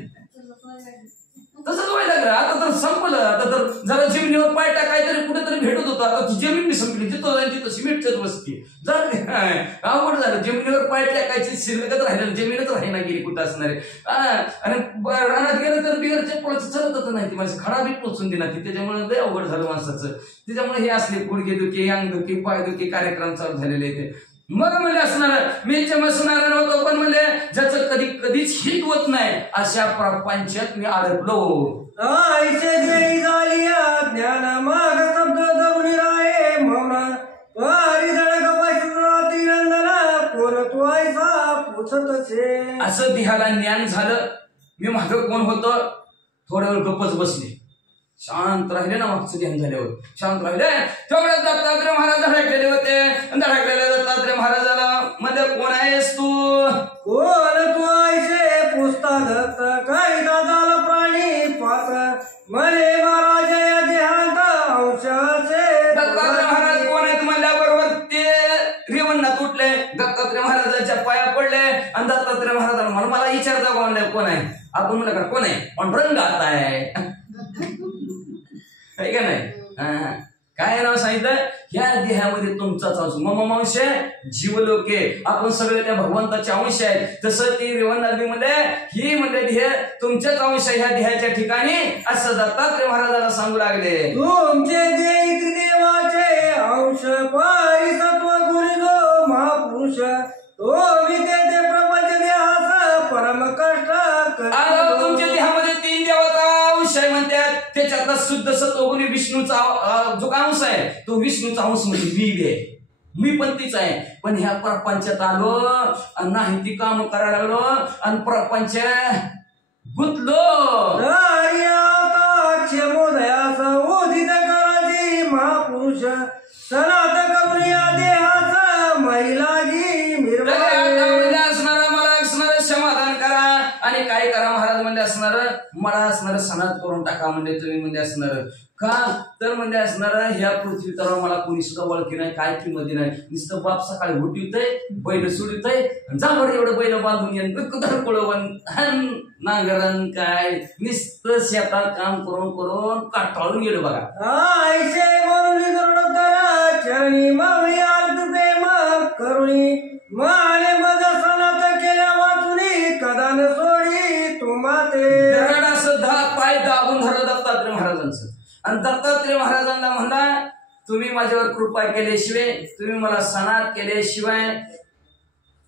तसंच व्हायला लागलं आता तर संपलं आता तर जरा जमिनीवर पाय टाकायतरी कुठेतरी भेटत होतो आता जमीन मी संपली जिथं जाईल तिथं सिमेंटच्याच वस्ती अवघड झालं जमिनीवर पाय टाकायची शिल्लकच राहिलं जमीनच राहिना गेली कुठं असणारे आणि रानात गेलं तर बिगर चप्पळाचं चलतच नाही ती माणसं खडा बी पोचून देणार ती त्याच्यामुळे लय अवघड झालं माणसाचं त्याच्यामुळे हे असले गुडघेदुखी अंगदुखी पायदुखी कार्यक्रम चालू झालेले ते मग म्हणजे असणार मी चमसणार नव्हतो पण म्हणजे ज्याचं कधी कधीच हित होत नाही अशा प्रपंचात मी अडकलो आईचे देई झाली ज्ञान माग शब्द धरून राहे मौन वारी धडक पैसे नंदना कोण तू आईसा पुछतसे असं देहाला ज्ञान झालं मी माग कोण होतो थोड्या वेळ गप्पच बसले शांत राहिले ना मागचं ध्यान झाल्यावर शांत राहिले तेवढ्यात दत्तात्रय महाराज धडकलेले होते धडकलेले दत्तात्रय महाराजाला मध्ये कोण आहेस तू कोण तू आईसे पुसता दत्त काही दादाला प्राणी पास मरे महाराज या देहांत अंशाचे दत्तात्रय महाराज कोण आहेत म्हणल्याबरोबर ते रेवणात उठले दत्तात्रय महाराजांच्या पाया पडले आणि दत्तात्रय महाराजांना मला विचारता कोण आहे आपण म्हणलं का कोण आहे पण रंग आता आहे का नाही काय नाव सांगितलं या देहामध्ये तुमचाच अंश मम अंश जीवलोके आपण सगळे त्या भगवंताचे अंश आहेत तसं ती रेवणनदीमध्ये ही म्हणजे देह तुमच्याच अंश ह्या देहाच्या ठिकाणी असं दत्तात्रय महाराजाला सांगू लागले तुमचे देवाचे अंश परिसत्व गुणी जो महापुरुष तो विद्यते प्रपंच देहास परम कष्ट तुमच्या देहामध्ये 3 देवाचा अंश आहे म्हणतात त्याच्यातला शुद्ध सत्वगुणी विष्णूचा जो अंश आहे तो विष्णूचा अंश म्हणजे मी आहे मी पण तीच आहे पण ह्या प्रपंचात आलो नाही ती काम करायला लागलो आणि प्रपंच गुंतलो क्षमोदयास उदित कराची महापुरुष सनात करून या देहास महिलागी समाधान करा आणि काय करा महाराज म्हणजे असणार मला असणार सणात करून टाका म्हणजे तुम्ही म्हणजे असणार का तर म्हणजे असणार ह्या पृथ्वी तर मला कोणी सुद्धा ओळखी नाही काय किंमत नाही नुसतं बाप सकाळी उठवतय बैल सोडतय जांभर एवढं बैल बांधून येईन कुळवण नांगरण काय नुसतं शेतात काम करून करून काटाळून गेलो बघा ऐसे म्हणून चरणी मावळी आलत प्रेम करुणी माने मज सनात केल्या वाचुनी कदान सोडी तुम्हाते सुद्धा पाय दाबून धरलं दत्तात्रय महाराजांचं आणि दत्तात्रय महाराजांना म्हणला तुम्ही माझ्यावर कृपा केल्याशिवाय तुम्ही मला सनात केल्याशिवाय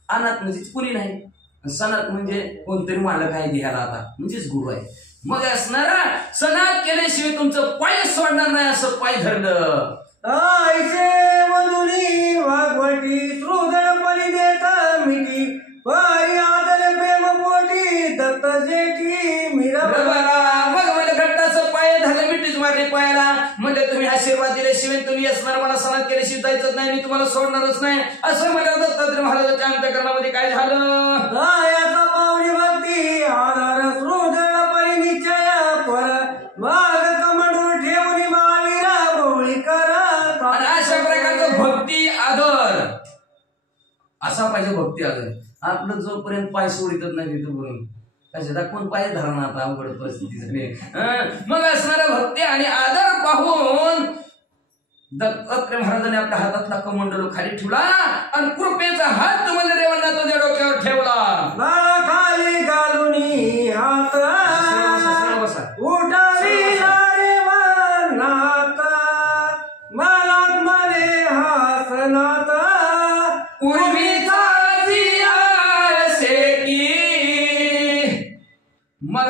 अनाथ म्हणजेच कुणी नाही सनात म्हणजे कोणतरी मालक आहे घ्यायला आता म्हणजेच गुरु आहे मग असणारा सनात केल्याशिवाय तुमचं पाय सोडणार नाही असं पाय धरलं ऐसे मधुनी वाघवटी श्रोदळपणी देता मिठी पारी आदर प्रेम पोटी दत्त जेठी मीरा मग म्हणजे घट्टाचं पाय झालं मिठीच मारली पायाला म्हणजे तुम्ही आशीर्वाद दिल्याशिवाय तुम्ही असणार मला सनात केल्याशिवाय जायचंच नाही मी तुम्हाला सोडणारच नाही असं म्हणजे दत्तात्रय महाराजांच्या अंतःकरणामध्ये काय झालं याचा पावनी भक्ती आधार श्रोदळपणी निश्चय पर माग कमंडून ठेवून महावीरा बवळी करा आणि अशा प्रकारचं भक्ती आदर असा पाहिजे भक्ती आदर आपलं जोपर्यंत पाय सोडितच नाही तिथपर्यंत कशाचा कोण पाय धरणं आता अवघड परिस्थिती झाली मग असणारा भक्ती आणि आदर पाहून दत्तात्रय महाराजांनी आपल्या हातातला कमंडलू खाली ठेवला आणि कृपेचा हात म्हणजे रेवणनाथाच्या डोक्यावर ठेवला. खाली घालून हात उठविला रेवणनाथ मनात मने हासनाथ पूर्वीचा मग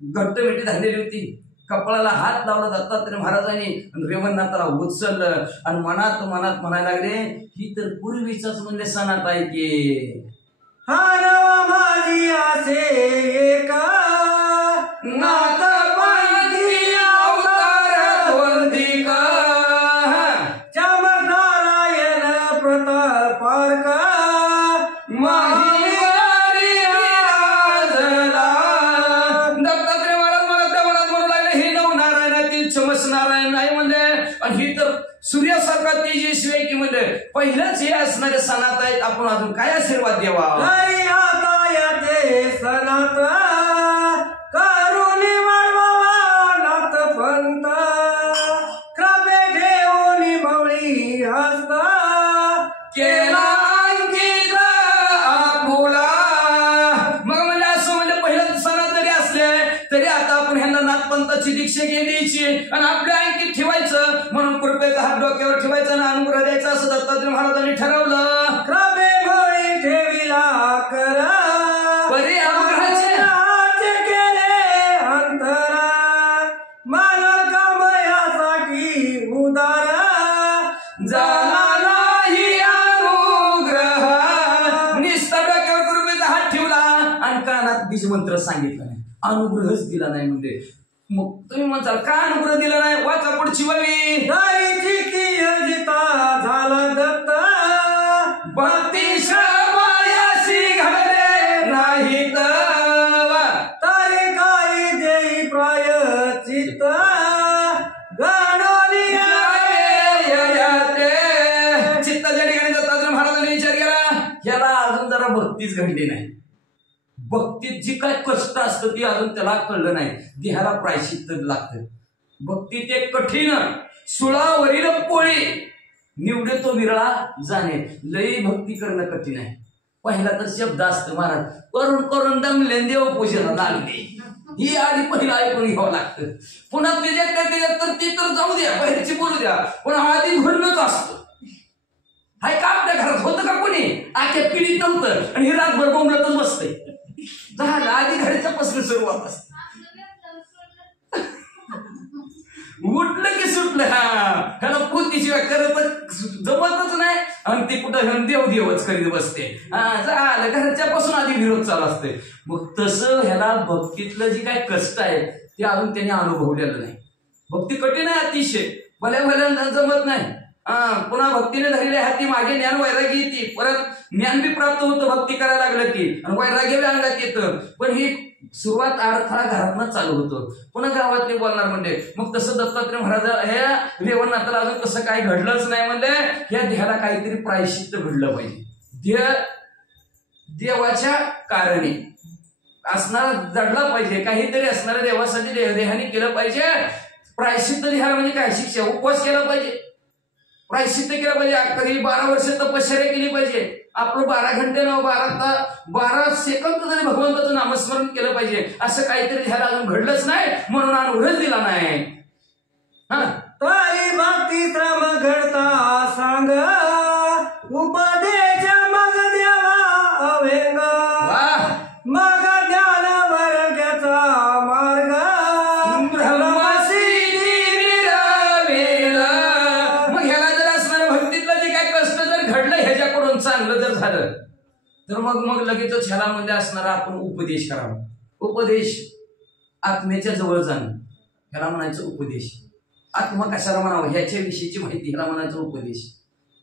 घट्ट भेटी झालेली होती. कपाळाला हात लावला दत्तात्रय महाराजांनी आणि रेवणनाथाला उचललं आणि मनात मनात म्हणायला लागले ही तर पूर्वीचाच म्हणजे सणात आहे की हा नवा माझी आसे एक नाथ पाहिली अवतार वंदिक चमनारायण प्रतापार्क नारायण नाही म्हणले आणि ही तर सूर्यासारखा तेजस्वी आहे की म्हणले पहिल्याच हे असणारे सणात आहेत. आपण अजून काय आशीर्वाद द्यावा. सणात करुणी वाढवा नाथ पंत कृपे ठेवून मवळी हस्त केला अंकित आपुला. मग म्हणजे असं म्हणजे पहिल्याच सणात जरी असले तरी आता आपण ह्यांना नाथपंथाची दीक्षा घ्यायची आणि आपल्या अंकित ठेवायचं म्हणून कृपेचा हात डोक्यावर ठेवायचा आणि अनुग्रह द्यायचा असं दत्तात्रय महाराजांनी ठरवलं. कृपे मवळी ठेविला कर परी अनुग्रहाचे केले अंतरा मानल कामयासाठी उदार झाला नाही अनुग्रह. निस्ता डोक्यावर कृपेचा हात ठेवला आणि कानात बीज मंत्र सांगितला नाही, अनुग्रहच दिला नाही. म्हणजे मग तुम्ही म्हणताल का अनुग्रह दिला नाही. वाचा पुढची वळी. झाला दत्त भक्ती श्रमायासी घडले नाहीत तरी काही देई प्रायचित्त गणोली चित्ताच्या ठिकाणी दत्तात्रय महाराजांनी विचार केला याला अजून जरा भक्तीच घडली नाही. भक्तीत जी काय कष्ट असतं ती अजून त्याला कळलं नाही. देहाला प्रायश्चित्त लागतं. भक्तीत एक कठीण सुळावरील पोळी निवडे तो विरळा जाणे. लई भक्ती करणं कठीण आहे. पहिला तर शब्द असतो महाराज करून करून दमले देव पूजेला लागले ही आधी पहिला ऐकून घ्यावं लागतं. पुन्हा त्याच्यात तर ती तर जाऊ द्या बाहेरची बोलू द्या पण आधी घडलंच असतं. हाय का आपल्या घरात होतं का कोणी आख्या पिढीत नव्हतं आणि ही रातभर बोंबलतच बसतंय. झालं आधी घडीचा पासून सुरुवात असते. उठलं की सुटलं. हा ह्याला पोतीशिवाय करत जमतच नाही आणि ते कुठं देव देवच करीत बसते. हा झालं घरच्या पासून आधी विरोध चालू असते. मग तसं ह्याला भक्तीतलं जे काय कष्ट आहे ते अजून त्याने अनुभवलेलं नाही. भक्ती कठीण आहे अतिशय. भल्या भल्या जमत नाही. पुन्हा भक्तीने धरलेली हाती मागे ज्ञान वैरागी येते. परत ज्ञान बी प्राप्त होतं भक्ती करायला लागलं की आणि वैराग्य बी अंगात येतं. पण ही सुरुवात अडथळा घरातनच चालू होतो. पुन्हा गावातले बोलणार म्हणजे मग तसं दत्तात्रय महाराज हे रेवणनाथाला अजून तसं काही घडलंच नाही म्हणजे ह्या देहाला काहीतरी प्रायश्चित्त घडलं पाहिजे. देवाच्या कारणे असणारा जडला पाहिजे. काहीतरी असणाऱ्या देवासाठी देहाने केलं पाहिजे. प्रायश्चित्त देहाला म्हणजे काय शिक्षा उपवास केला पाहिजे. प्रायश्चित्त केलं पाहिजे. कधी 12 वर्ष तपश्चर्या केली पाहिजे. आपलं 12 घंटे 12 सेकंद तरी भगवंताचं नामस्मरण केलं पाहिजे. असं काहीतरी ह्याला अजून घडलंच नाही म्हणून अनुग्रह दिला नाही. ताई भक्ती श्रम घडता सांग उपदेश मग देवा अवेंग मग ज्ञान वर्गाचा मार्ग चांगलं जर झालं तर मग लगेचच ह्याला मध्ये असणारा आपण उपदेश करावा. उपदेश आत्म्याच्या जवळ जाणं ह्याला म्हणायचं उपदेश. आत्मा कशाला म्हणावं ह्याच्या विषयीची माहिती ह्याला म्हणायचं उपदेश.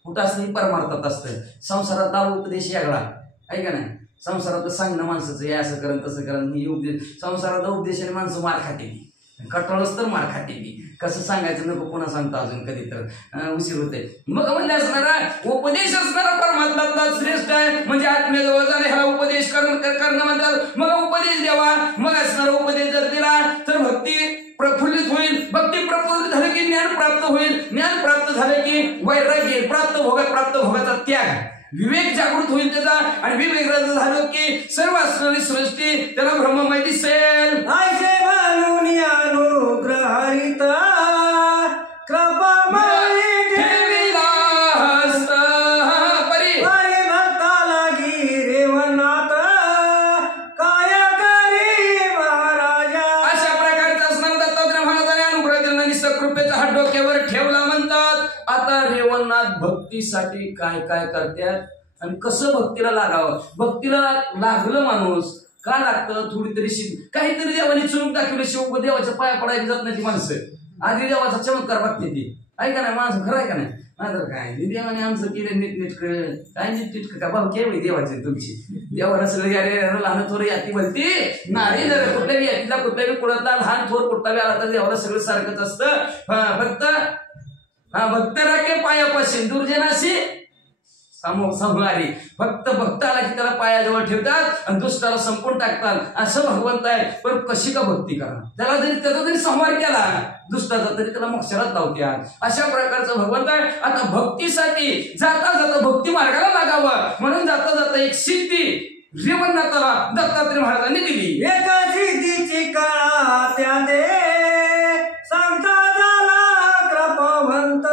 कुठं असतं परमार्थात असतं. संसारातला उपदेश वेगळा आहे का नाही. संसारात सांगणं माणसाचं हे असं करण तसं करण ही उपदेश. संसाराचा उपदेशाने माणसं मार खाते कटाळच तर मार खाते. कसं सांगायचं नको पुन्हा सांगतो अजून कधी तर उशीर होते. मग म्हणजे असणारा उपदेश असणारा परमात्मा श्रेष्ठ आहे. म्हणजे आत्म्याजवळ जाणे ह्याला उपदेश करणं म्हणतात. मग उपदेश द्यावा. मग असणारा उपदेश जर दिला तर भक्ती प्रफुल्लित होईल. भक्ती प्रफुल्लित झाली की ज्ञान प्राप्त होईल. वैराग्य प्राप्त भोगाचा त्याग, विवेक जागृत होईल त्याचा, आणि विवेक झालं की सर्व असणारी सृष्टी त्याला ब्रह्ममय दिसेल. ऐसे म्हणून अनुग्रहित कृपामय ठेविला हस्त परी भक्ता लागी रेवनाथ काय करी महाराजा. अशा प्रकारचा असणारा दत्तात्रय महाराजांनी अनुग्रह दिला, निसर्ग कृपेचा हात डोक्यावर ठेवला म्हणतात. आता रेवणनाथ भक्तीसाठी काय काय करतात आणि कसं भक्तीला लागावं. भक्तीला लागलं माणूस का लागतं, थोडी तरी काहीतरी देवाने चुरून टाकलं. शिव देवाच्या पाया पडायला जात नाही ती माणसं. आधी देवाचा चमत्कार बघते ती, ऐका नाही माणसं, खरं आहे का नाही. मात्र काय देवाने आमचं केलं नीटनेटकं, काय नीटनेटकं का भाऊ केवढी देवाची तुमची. देवाला सगळं यारे लहान थोर याती भरती नाही. जर कुठल्याही यातीला कुठल्याही कुळातला लहान थोर कुठला आला तर देवाला सगळं सारखंच असतं. भक्त राखे पायापाशी दुर्जनाशी समोर फक्त भक्त आला की त्याला पायाजवळ ठेवतात आणि दुष्टाला संपून टाकतात. असं भगवंत आहे. पण कशी का भक्ती करा, त्याचा जरी संहार केला दुष्टाचा तरी त्याला मोक्षालाच लावत्या. अशा प्रकारचं भगवंत आहे. आता भक्तीसाठी जाता जाता भक्ती मार्गाला लागावं म्हणून जाता जाता एक सिद्धी रेवणनाथाला दत्तात्रय महाराजांनी दिली. एक सिद्धीची कळा त्या दे सांगता झाला कृपावंत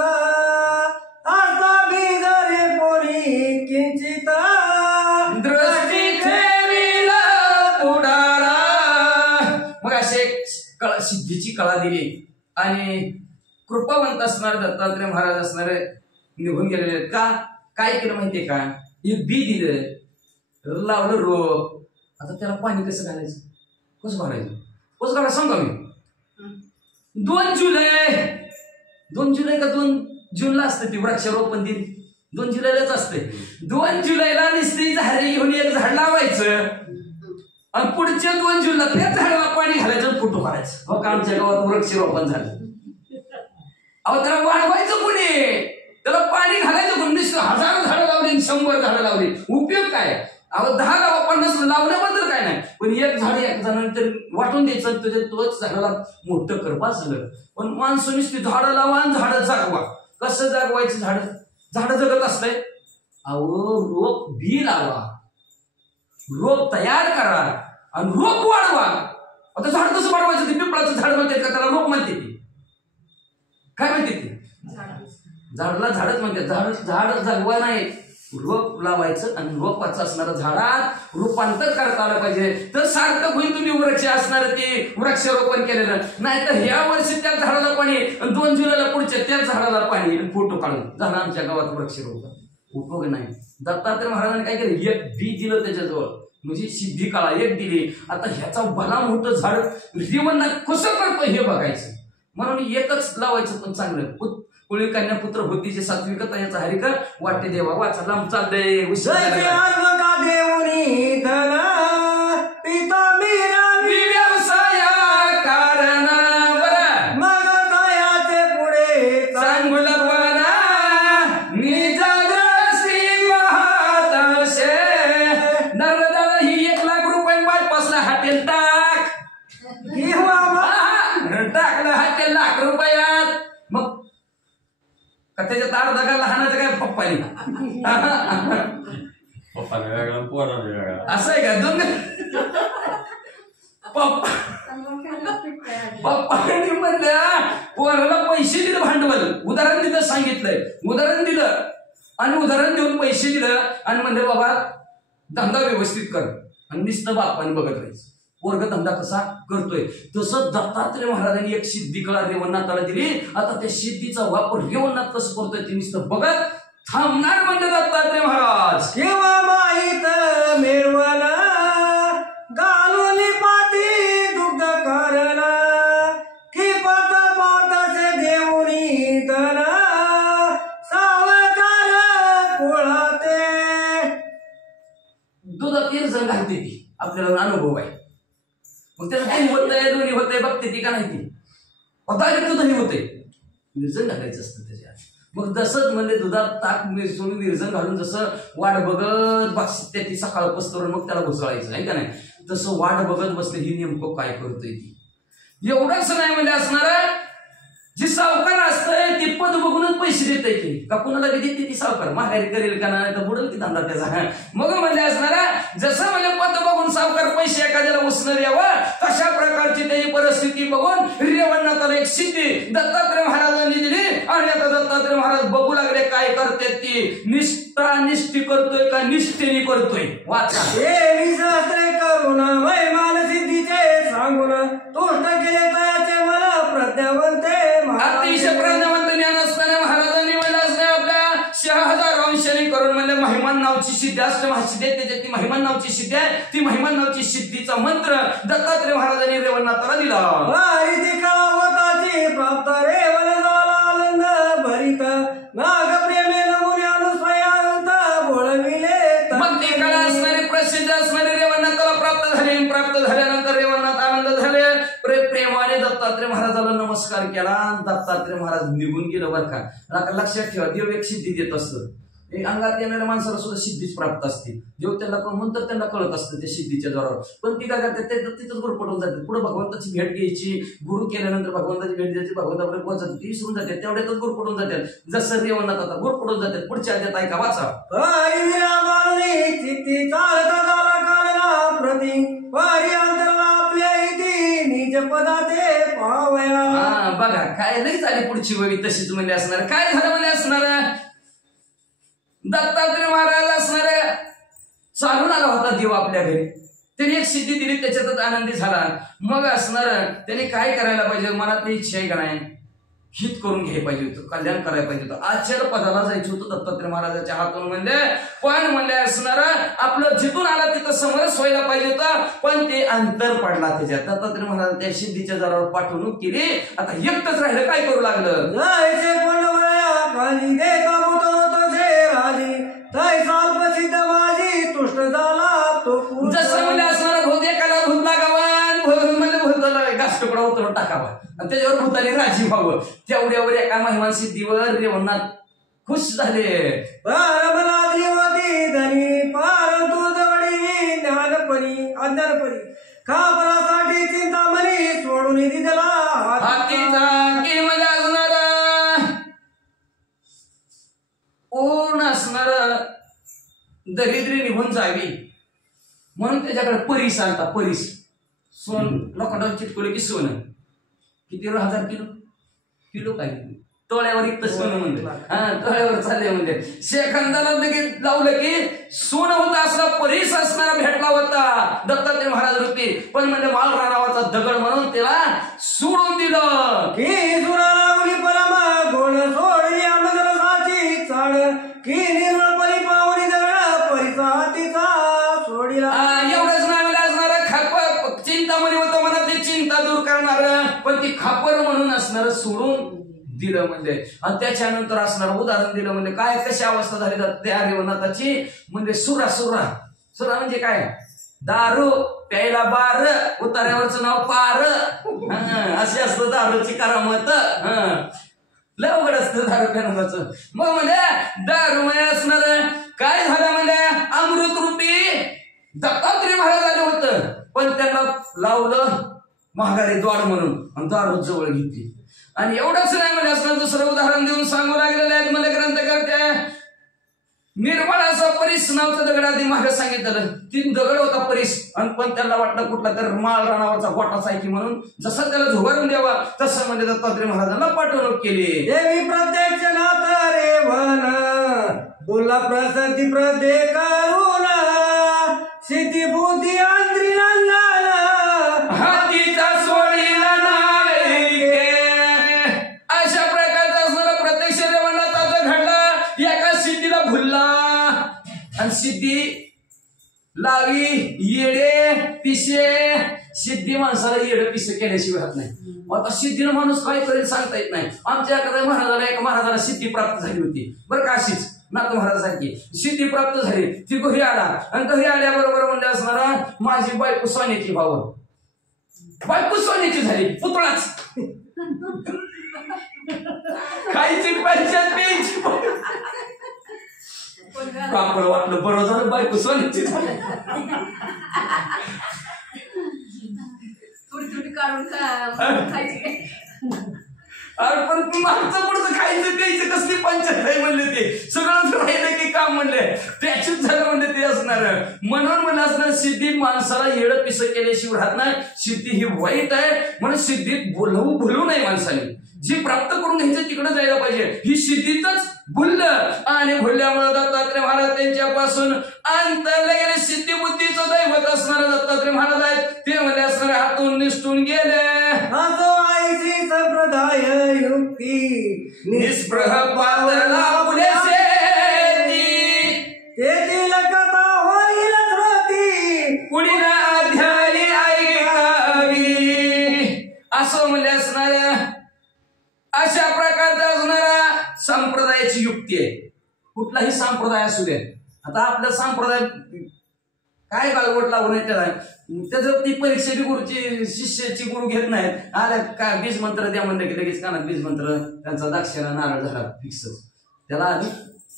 आता बिगरे पोरी किंचित दृष्टी ठेविला पुढारा. मग असे सिद्धीची कळा दिली आणि कृपावंत असणारे दत्तात्रय महाराज असणारे निघून गेलेले आहेत. का काय केलं माहितीये का, एक बी दिलं, लावलं रोप. आता त्याला पाणी कसं घालायचं, कसं भरायचं, कसं घालायचं सांगा मी. 2 जुलै का 2 जूनला असते ती वृक्षारोपण दिन. 2 जुलैलाच असते. 2 जुलैला नुसती झाडे घेऊन एक झाड लावायचं आणि पुढच्या 2 जूनला त्या झाडाला पाणी घालायचं, फोटो काढायचं. हो का आमच्या गावात वृक्षारोपण झालं. अहो त्याला वाढवायचं कोणी, त्याला पाणी घालायचं कोणी. नुसतं 1000 झाडं लावली, 100 झाडं लावली, उपयोग काय. अहो 10 लावा 50 लावण्याबद्दल काय नाही, पण एक झाड एक जणांतर वाटून द्यायचं, तुझ्या तोच झाडाला मोठं कर झालं. पण माणसं नुसती झाडं लावा आणि झाडं जागवा. कसं जागवायचं झाडं जगत असतंय. अहो रोप बी लावा, रोप तयार करा आणि रोप वाढवा. आता झाड कसं वाढवायचं, ते पिंपळाचं झाड म्हणतात का, त्याला रोप म्हणते ती, काय म्हणते ती, झाडाला झाडच म्हणतात. झाड जगवा नाही, रोप लावायचं आणि रोपाचं असणारं झाडात रूपांतर करता आलं पाहिजे. तर सार्थक होईल तुम्ही वृक्ष असणार ते वृक्षारोपण केलेलं. नाही तर ह्या वर्षी त्या झाडाला पाणी, 2 जुलैला पुढच्या त्या झाडाला पाणी, फोटो काढून झालं आमच्या गावात वृक्षारोपण. उपयोग नाही. दत्तात्रय महाराजांनी काय केलं, एक बी दिलं त्याच्याजवळ, म्हणजे सिद्धी काळा एक दिली. आता ह्याचा भला मोठं झाड रेवणनाथ कसं करतो हे बघायचं म्हणून एकच लावायचं. पण चांगलं कुळी कन्या पुत्र होतीचे सात्विकता याचा हरिकर वाटे देवा वाचा लांब चाललंय. देऊनी धन पिता मीरा व्यवसाया कारण बरं मग दयाचे पुढे चांगुलपणा निज दृष्टी पाहतसे. नर्मदा ही 1 लाख रुपये पाचला हातेल टाक, टाकलं हातेल लाख रुपयात. मग का त्याच्या तार दगा लहानाचं काय पप्पानी असं आहे का, 2 पप्पानी म्हणल्या पोराला पैसे दिले, भांडवल उदाहरण दिलं, सांगितलंय उदाहरण दिलं आणि उदाहरण देऊन पैसे दिलं आणि म्हणले बाबा धंदा व्यवस्थित कर आणि नुसतं बापाने बघत राहायचं. वर्ग धंदा कसा करतोय तसं दत्तात्रय महाराजांनी एक सिद्धी कळा रेवणनाथाला दिली. आता त्या सिद्धीचा वापर रेवणनाथ कसं करतोय ते नुसतं बघत थांबणार म्हणजे दत्तात्रय महाराज. केव्हा माहित मिळवण घालून पाठी दुग्ध करला की पत पातसे देऊनी धन सावकार कुळाते. दुधात इरजण घालते ती, आपल्याला अनुभव आहे. मग त्याला काही होतंय, दोन्ही होतंय, बघते ती का नाही ती पदार्थ दोन्ही होते. विरजण घालायचं असतं त्याच्यात. मग जसंच म्हणजे दुधात ताक मिरसून विरजण घालून जसं वाट बघत बसते ती सकाळ पस्तरून मग त्याला घुसळायचं आहे का नाही, तसं वाट बघत बसते ही नेमकं काय करतोय ती. एवढंच नाही म्हणजे असणार जी सावकार असतंय ती पद बघूनच पैसे देते की का कुणाला देते ती सावकार माघारी करेल का नाही तर बुडेल की धंदा त्याचा मग म्हणजे असणारा जसं म्हणजे पद बघून सावकार पैसे एखाद्याला उसणं द्यावं तशा प्रकारची त्याची परिस्थिती बघून रेवणनाथाला एक सिद्धी दत्तात्रय महाराजांनी दिली आणि आता दत्तात्रय महाराज बघू लागले काय करते ती निष्ठी करतोय का निष्ठेने करतोय वाचा शास्त्रे करून महिमान सिद्धीचे सांगून तुष्ट केले तयाचे मला प्रज्ञावंते अतिशय प्रज्ञावंत ज्ञान असताना महाराजांनी म्हणलं असं आपल्या 6000 अंशाने करून म्हणजे महिमान नावची सिद्धी अष्टमहासिद्धी त्याच्यात ती महिमान नावची सिद्धी आहे ती महिमान नावची सिद्धीचा मंत्र दत्तात्रय महाराजांनी रेवणनाथाला दिला प्राप्त रेवण झाला आनंद भरित नाग प्रेमे नमुने अनुस्वयांत बोलविले मग ते काळ असणारे प्रसिद्ध असणारे रेवणनाथाला प्राप्त झाल्यानंतर रेवणनाथ आनंद झाले प्रेमाने दत्तात्रय महाराजाला नमस्कार केला दत्तात्रय महाराज निघून गेलं बरं का लक्षात ठेवा देव एक सिद्धी देत असतो अंगात येणाऱ्या माणसाला सुद्धा सिद्धीच प्राप्त असते देव त्यांना म्हणतात त्यांना कळत असतं त्या सिद्धीच्या जोरावर पण ती काय करतात ते तिथंच गुरपटून जातात पुढे भगवंताची भेट घ्यायची गुरु केल्यानंतर भगवंताची भेट द्यायची भगवंताकडे पोहोचत ती विसरून जातात तेवढ्यातच गुरपटून जातात जसं रेवणात आता गुरपटून जातात पुढच्या अध्यात ऐका वाचा बघा काय नाही झाली पुढची वेळी तशीच म्हणजे असणार काय झालं म्हणजे असणार दत्तात्रय महाराज असणार चालून आला होता देव आपल्या घरी त्याने एक सिद्धी दिली त्याच्यातच आनंदी झाला मग असणार त्याने काय करायला पाहिजे मनातली इच्छा आहे का नाही हित करून घ्यायला पाहिजे होतं कल्याण करायला पाहिजे होतं आचार्य पदाला जायचं होतं दत्तात्रय महाराजाच्या हातून म्हणजे पण म्हणजे असणार आपलं जिथून आला तिथं समरस व्हायला पाहिजे होतं पण ते अंतर पडला त्याच्यात दत्तात्रय महाराज त्या सिद्धीच्या जरावर पाठवणूक केली आता एकटंच राहिलं काय करू लागलं जसं म्हणजे असणार भूत एकाला भूत लागावा म्हणजे भूताला घास तुकडा उतरून टाकावा आणि त्याच्यावर भूताने राजी व्हावं तेवढ्यावर एका महिमान सिद्धीवर रेवणनाथ खुश झाले ज्ञानपरी खापरासाठी चिंतामणी सोडून दिला की म्हणजे असणार पूर्ण असणार दरिद्री निघून जावी म्हणून त्याच्याकडे परीस आणता परीस सोन लोखंडावर चिटकवलं की सोनं किती 1000 किलो काय तोळ्यावर इतकं सोनं म्हणजे तोळ्यावर चालले म्हणजे शेखंदाला लावलं की सोनं होतं असला परीस असणारा भेटला होता दत्तात्रय महाराज रूपी पण म्हणजे मालरा नावाचा दगड म्हणून त्याला सोडून दिलं की सुरावली परमा गोड सोडली आमदरसाची चाळ की निर्मळ परी पावली दगड परिसा तिचा सोडीला एवढंच नाही असणार खापर चिंतामणी होतं मनातली चिंता दूर करणार पण ती खापर म्हणून असणार सोडून दिलं म्हणजे आणि त्याच्यानंतर असणार उदाहरण दिलं म्हणजे काय कशी अवस्था झाली त्या रेवणनाथाची म्हणजे सुरा म्हणजे काय दारू प्यायला बार उतार्यावरचं नाव पार असे असतं दारूची करामत लय अवघड असतं दारू पिण्याचं मग म्हणजे दारूमय असणार काय झालं म्हणजे अमृत रूपी दत्तात्रय महाराज आले होतं पण त्यांना लावलं महागारी द्वार म्हणून आणि दारू जवळ घेतली आणि एवढंच नाही म्हणजे असं दुसरं उदाहरण देऊन सांगू लागलेलं आहेत मला ग्रंथकर्त्या निर्मळ असा परीस नावचा दगड आधी मागे सांगितलं 3 दगड होता परीस आणि पण त्याला वाटलं कुठला तर माळ रानावरचा गोटाच आहे की म्हणून जसं त्याला झुगारून द्यावा तसं म्हणजे दत्तात्रय महाराजांना पाठवणूक केली देवी प्रत्यक्ष नाथ रेवण बोला प्रसिद्धी प्रदे करुणा सिद्धी बुद्धी आंद्री नंदन हातीचा सोडीला नावे अशा प्रकारचा असणारा प्रत्यक्ष रेवणनाथाचं घडलं एका सिद्धीला भुलला आणि सिद्धी लावी येडे पिसे सिद्धी माणसाला येडे पिसे केल्याशिवाय राहत नाही आता सिद्धीला माणूस काय करेल सांगता येत नाही आमच्या एका महाराजाला सिद्धी प्राप्त झाली होती बरं का अशीच नाथ महाराजांची सिद्धी प्राप्त झाली ती घरी आला आणि घरी आल्याबरोबर म्हणजे असणारा माझी बायको सोन्याची बायको सोन्याची झाली पुतळाच खायची पाहिजे कापड वाटलं बरं झालं बायको सोन्याची झाली थोडी काढून खायची अरे पण मागचं पुढचं खायचं प्यायचं कसली पंचायत आहे म्हणले ते सगळं राहिलं की काम म्हणले त्याचीच झालं म्हणले ते असणार म्हणून म्हणलं असणार सिद्धी माणसाला येडं पिस केल्याशिवाय राहत नाही सिद्धी ही वाईट आहे म्हणून सिद्धीत भुलू नये माणसाने जी प्राप्त करून घ्यायचं तिकडे जायला पाहिजे ही सिद्धीतच भुललं आणि भुलल्यामुळे दत्तात्रय महाराज त्यांच्यापासून अंतरले गेले सिद्धी बुद्धीचं दैवत असणारे दत्तात्रय महाराज आहेत ते म्हणले असणारे हातून निसटून गेले असो आईची संप्रदाय युक्ती निस्पृह पातळा पुढे तेथील कथा होईल श्रोती पुढील अध्यायी ऐकावी असं म्हणले असणार अशा प्रकारचा असणारा संप्रदायाची युक्ती आहे कुठलाही संप्रदाय असू दे आता आपला संप्रदाय काय गाळवट लागून त्याला त्याचं ती परीक्षा बी गुरुची शिष्याची गुरु घेत नाहीत आल्या काय बीज मंत्र द्या म्हणलं की लगेच कानात बीज मंत्र त्यांचा दाक्षिणा नारळ झाला फिक्स त्याला आधी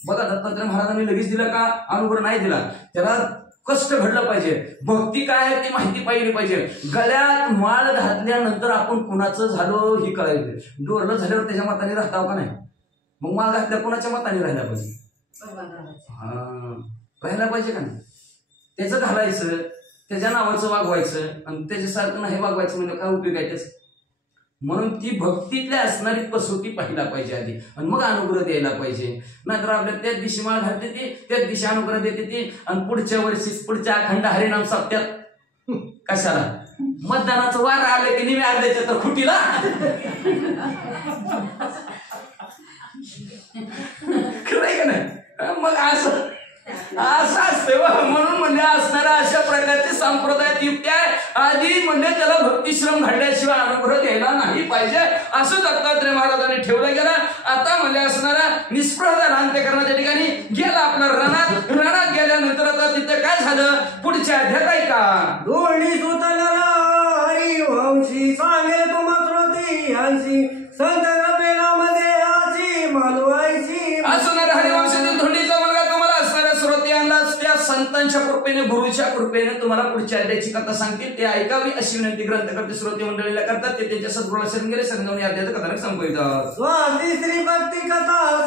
बघा दत्तात्रय महाराजांनी लगेच दिला का अनुग्रह नाही दिला त्याला कष्ट घडलं पाहिजे भक्ती काय आहे ती माहिती पाहिली पाहिजे गळ्यात माळ घातल्यानंतर आपण कुणाचं झालो ही कळायचं डोरलं झाल्यावर त्याच्या मताने राहता का नाही मग माळ घातल्या कुणाच्या मताने राहायला पाहिजे राहायला पाहिजे का नाही त्याचं घालायचं त्याच्या नावाचं वागवायचं आणि त्याच्यासारखं नाही वागवायचं म्हणजे काय उपयोग आहे त्याच म्हणून ती भक्तीतल्या असणारी कसोटी पाहिला पाहिजे आधी आणि मग अनुग्रह द्यायला पाहिजे नाहीतर आपल्या त्याच दिवशी माळ घालते ती त्याच दिवशी अनुग्रह देते ती आणि पुढच्या वर्षी पुढच्या अखंड हरिनाम सप्त्यात कशाला मतदानाचं वार आलं की निम्या अर्ध्याच्या तर खुटीला खरंय का नाही मग असं असतं म्हणून म्हणजे असणारा अशा प्रकारचे संप्रदायात युक्ती आहे आधी म्हणजे त्याला भक्तिश्रम घडल्याशिवाय अनुग्रह द्यायला नाही पाहिजे असं दत्तात्रय महाराजांनी ठेवलं गेलं आता म्हणजे असणारा निष्प्रह अंत्यकरणाच्या ठिकाणी गेला आपला रणात गेल्यानंतर आता तिथं काय झालं पुढच्या अध्यायात ऐका दोन्ही सुतनरा हरिवंशी सांगेल तुम्हा श्रोती यांशी संत कपिलामध्ये आशी मालवायची असणारा हरिवंशातील धोंडीचा मुलगा तुम्हाला असणाऱ्या श्रोत्यांना त्या संतांच्या कृपेने गुरुच्या कृपेने तुम्हाला पुढच्या अध्यायाची कथा सांगतील ते ऐकावी अशी विनंती ग्रंथकर्ते श्रोते मंडळीला करतात ते त्यांच्या सद्गुणाला शरण गेले संगवणी अध्यायाचं कथानक संपवितात स्वाती श्री भक्ती कथा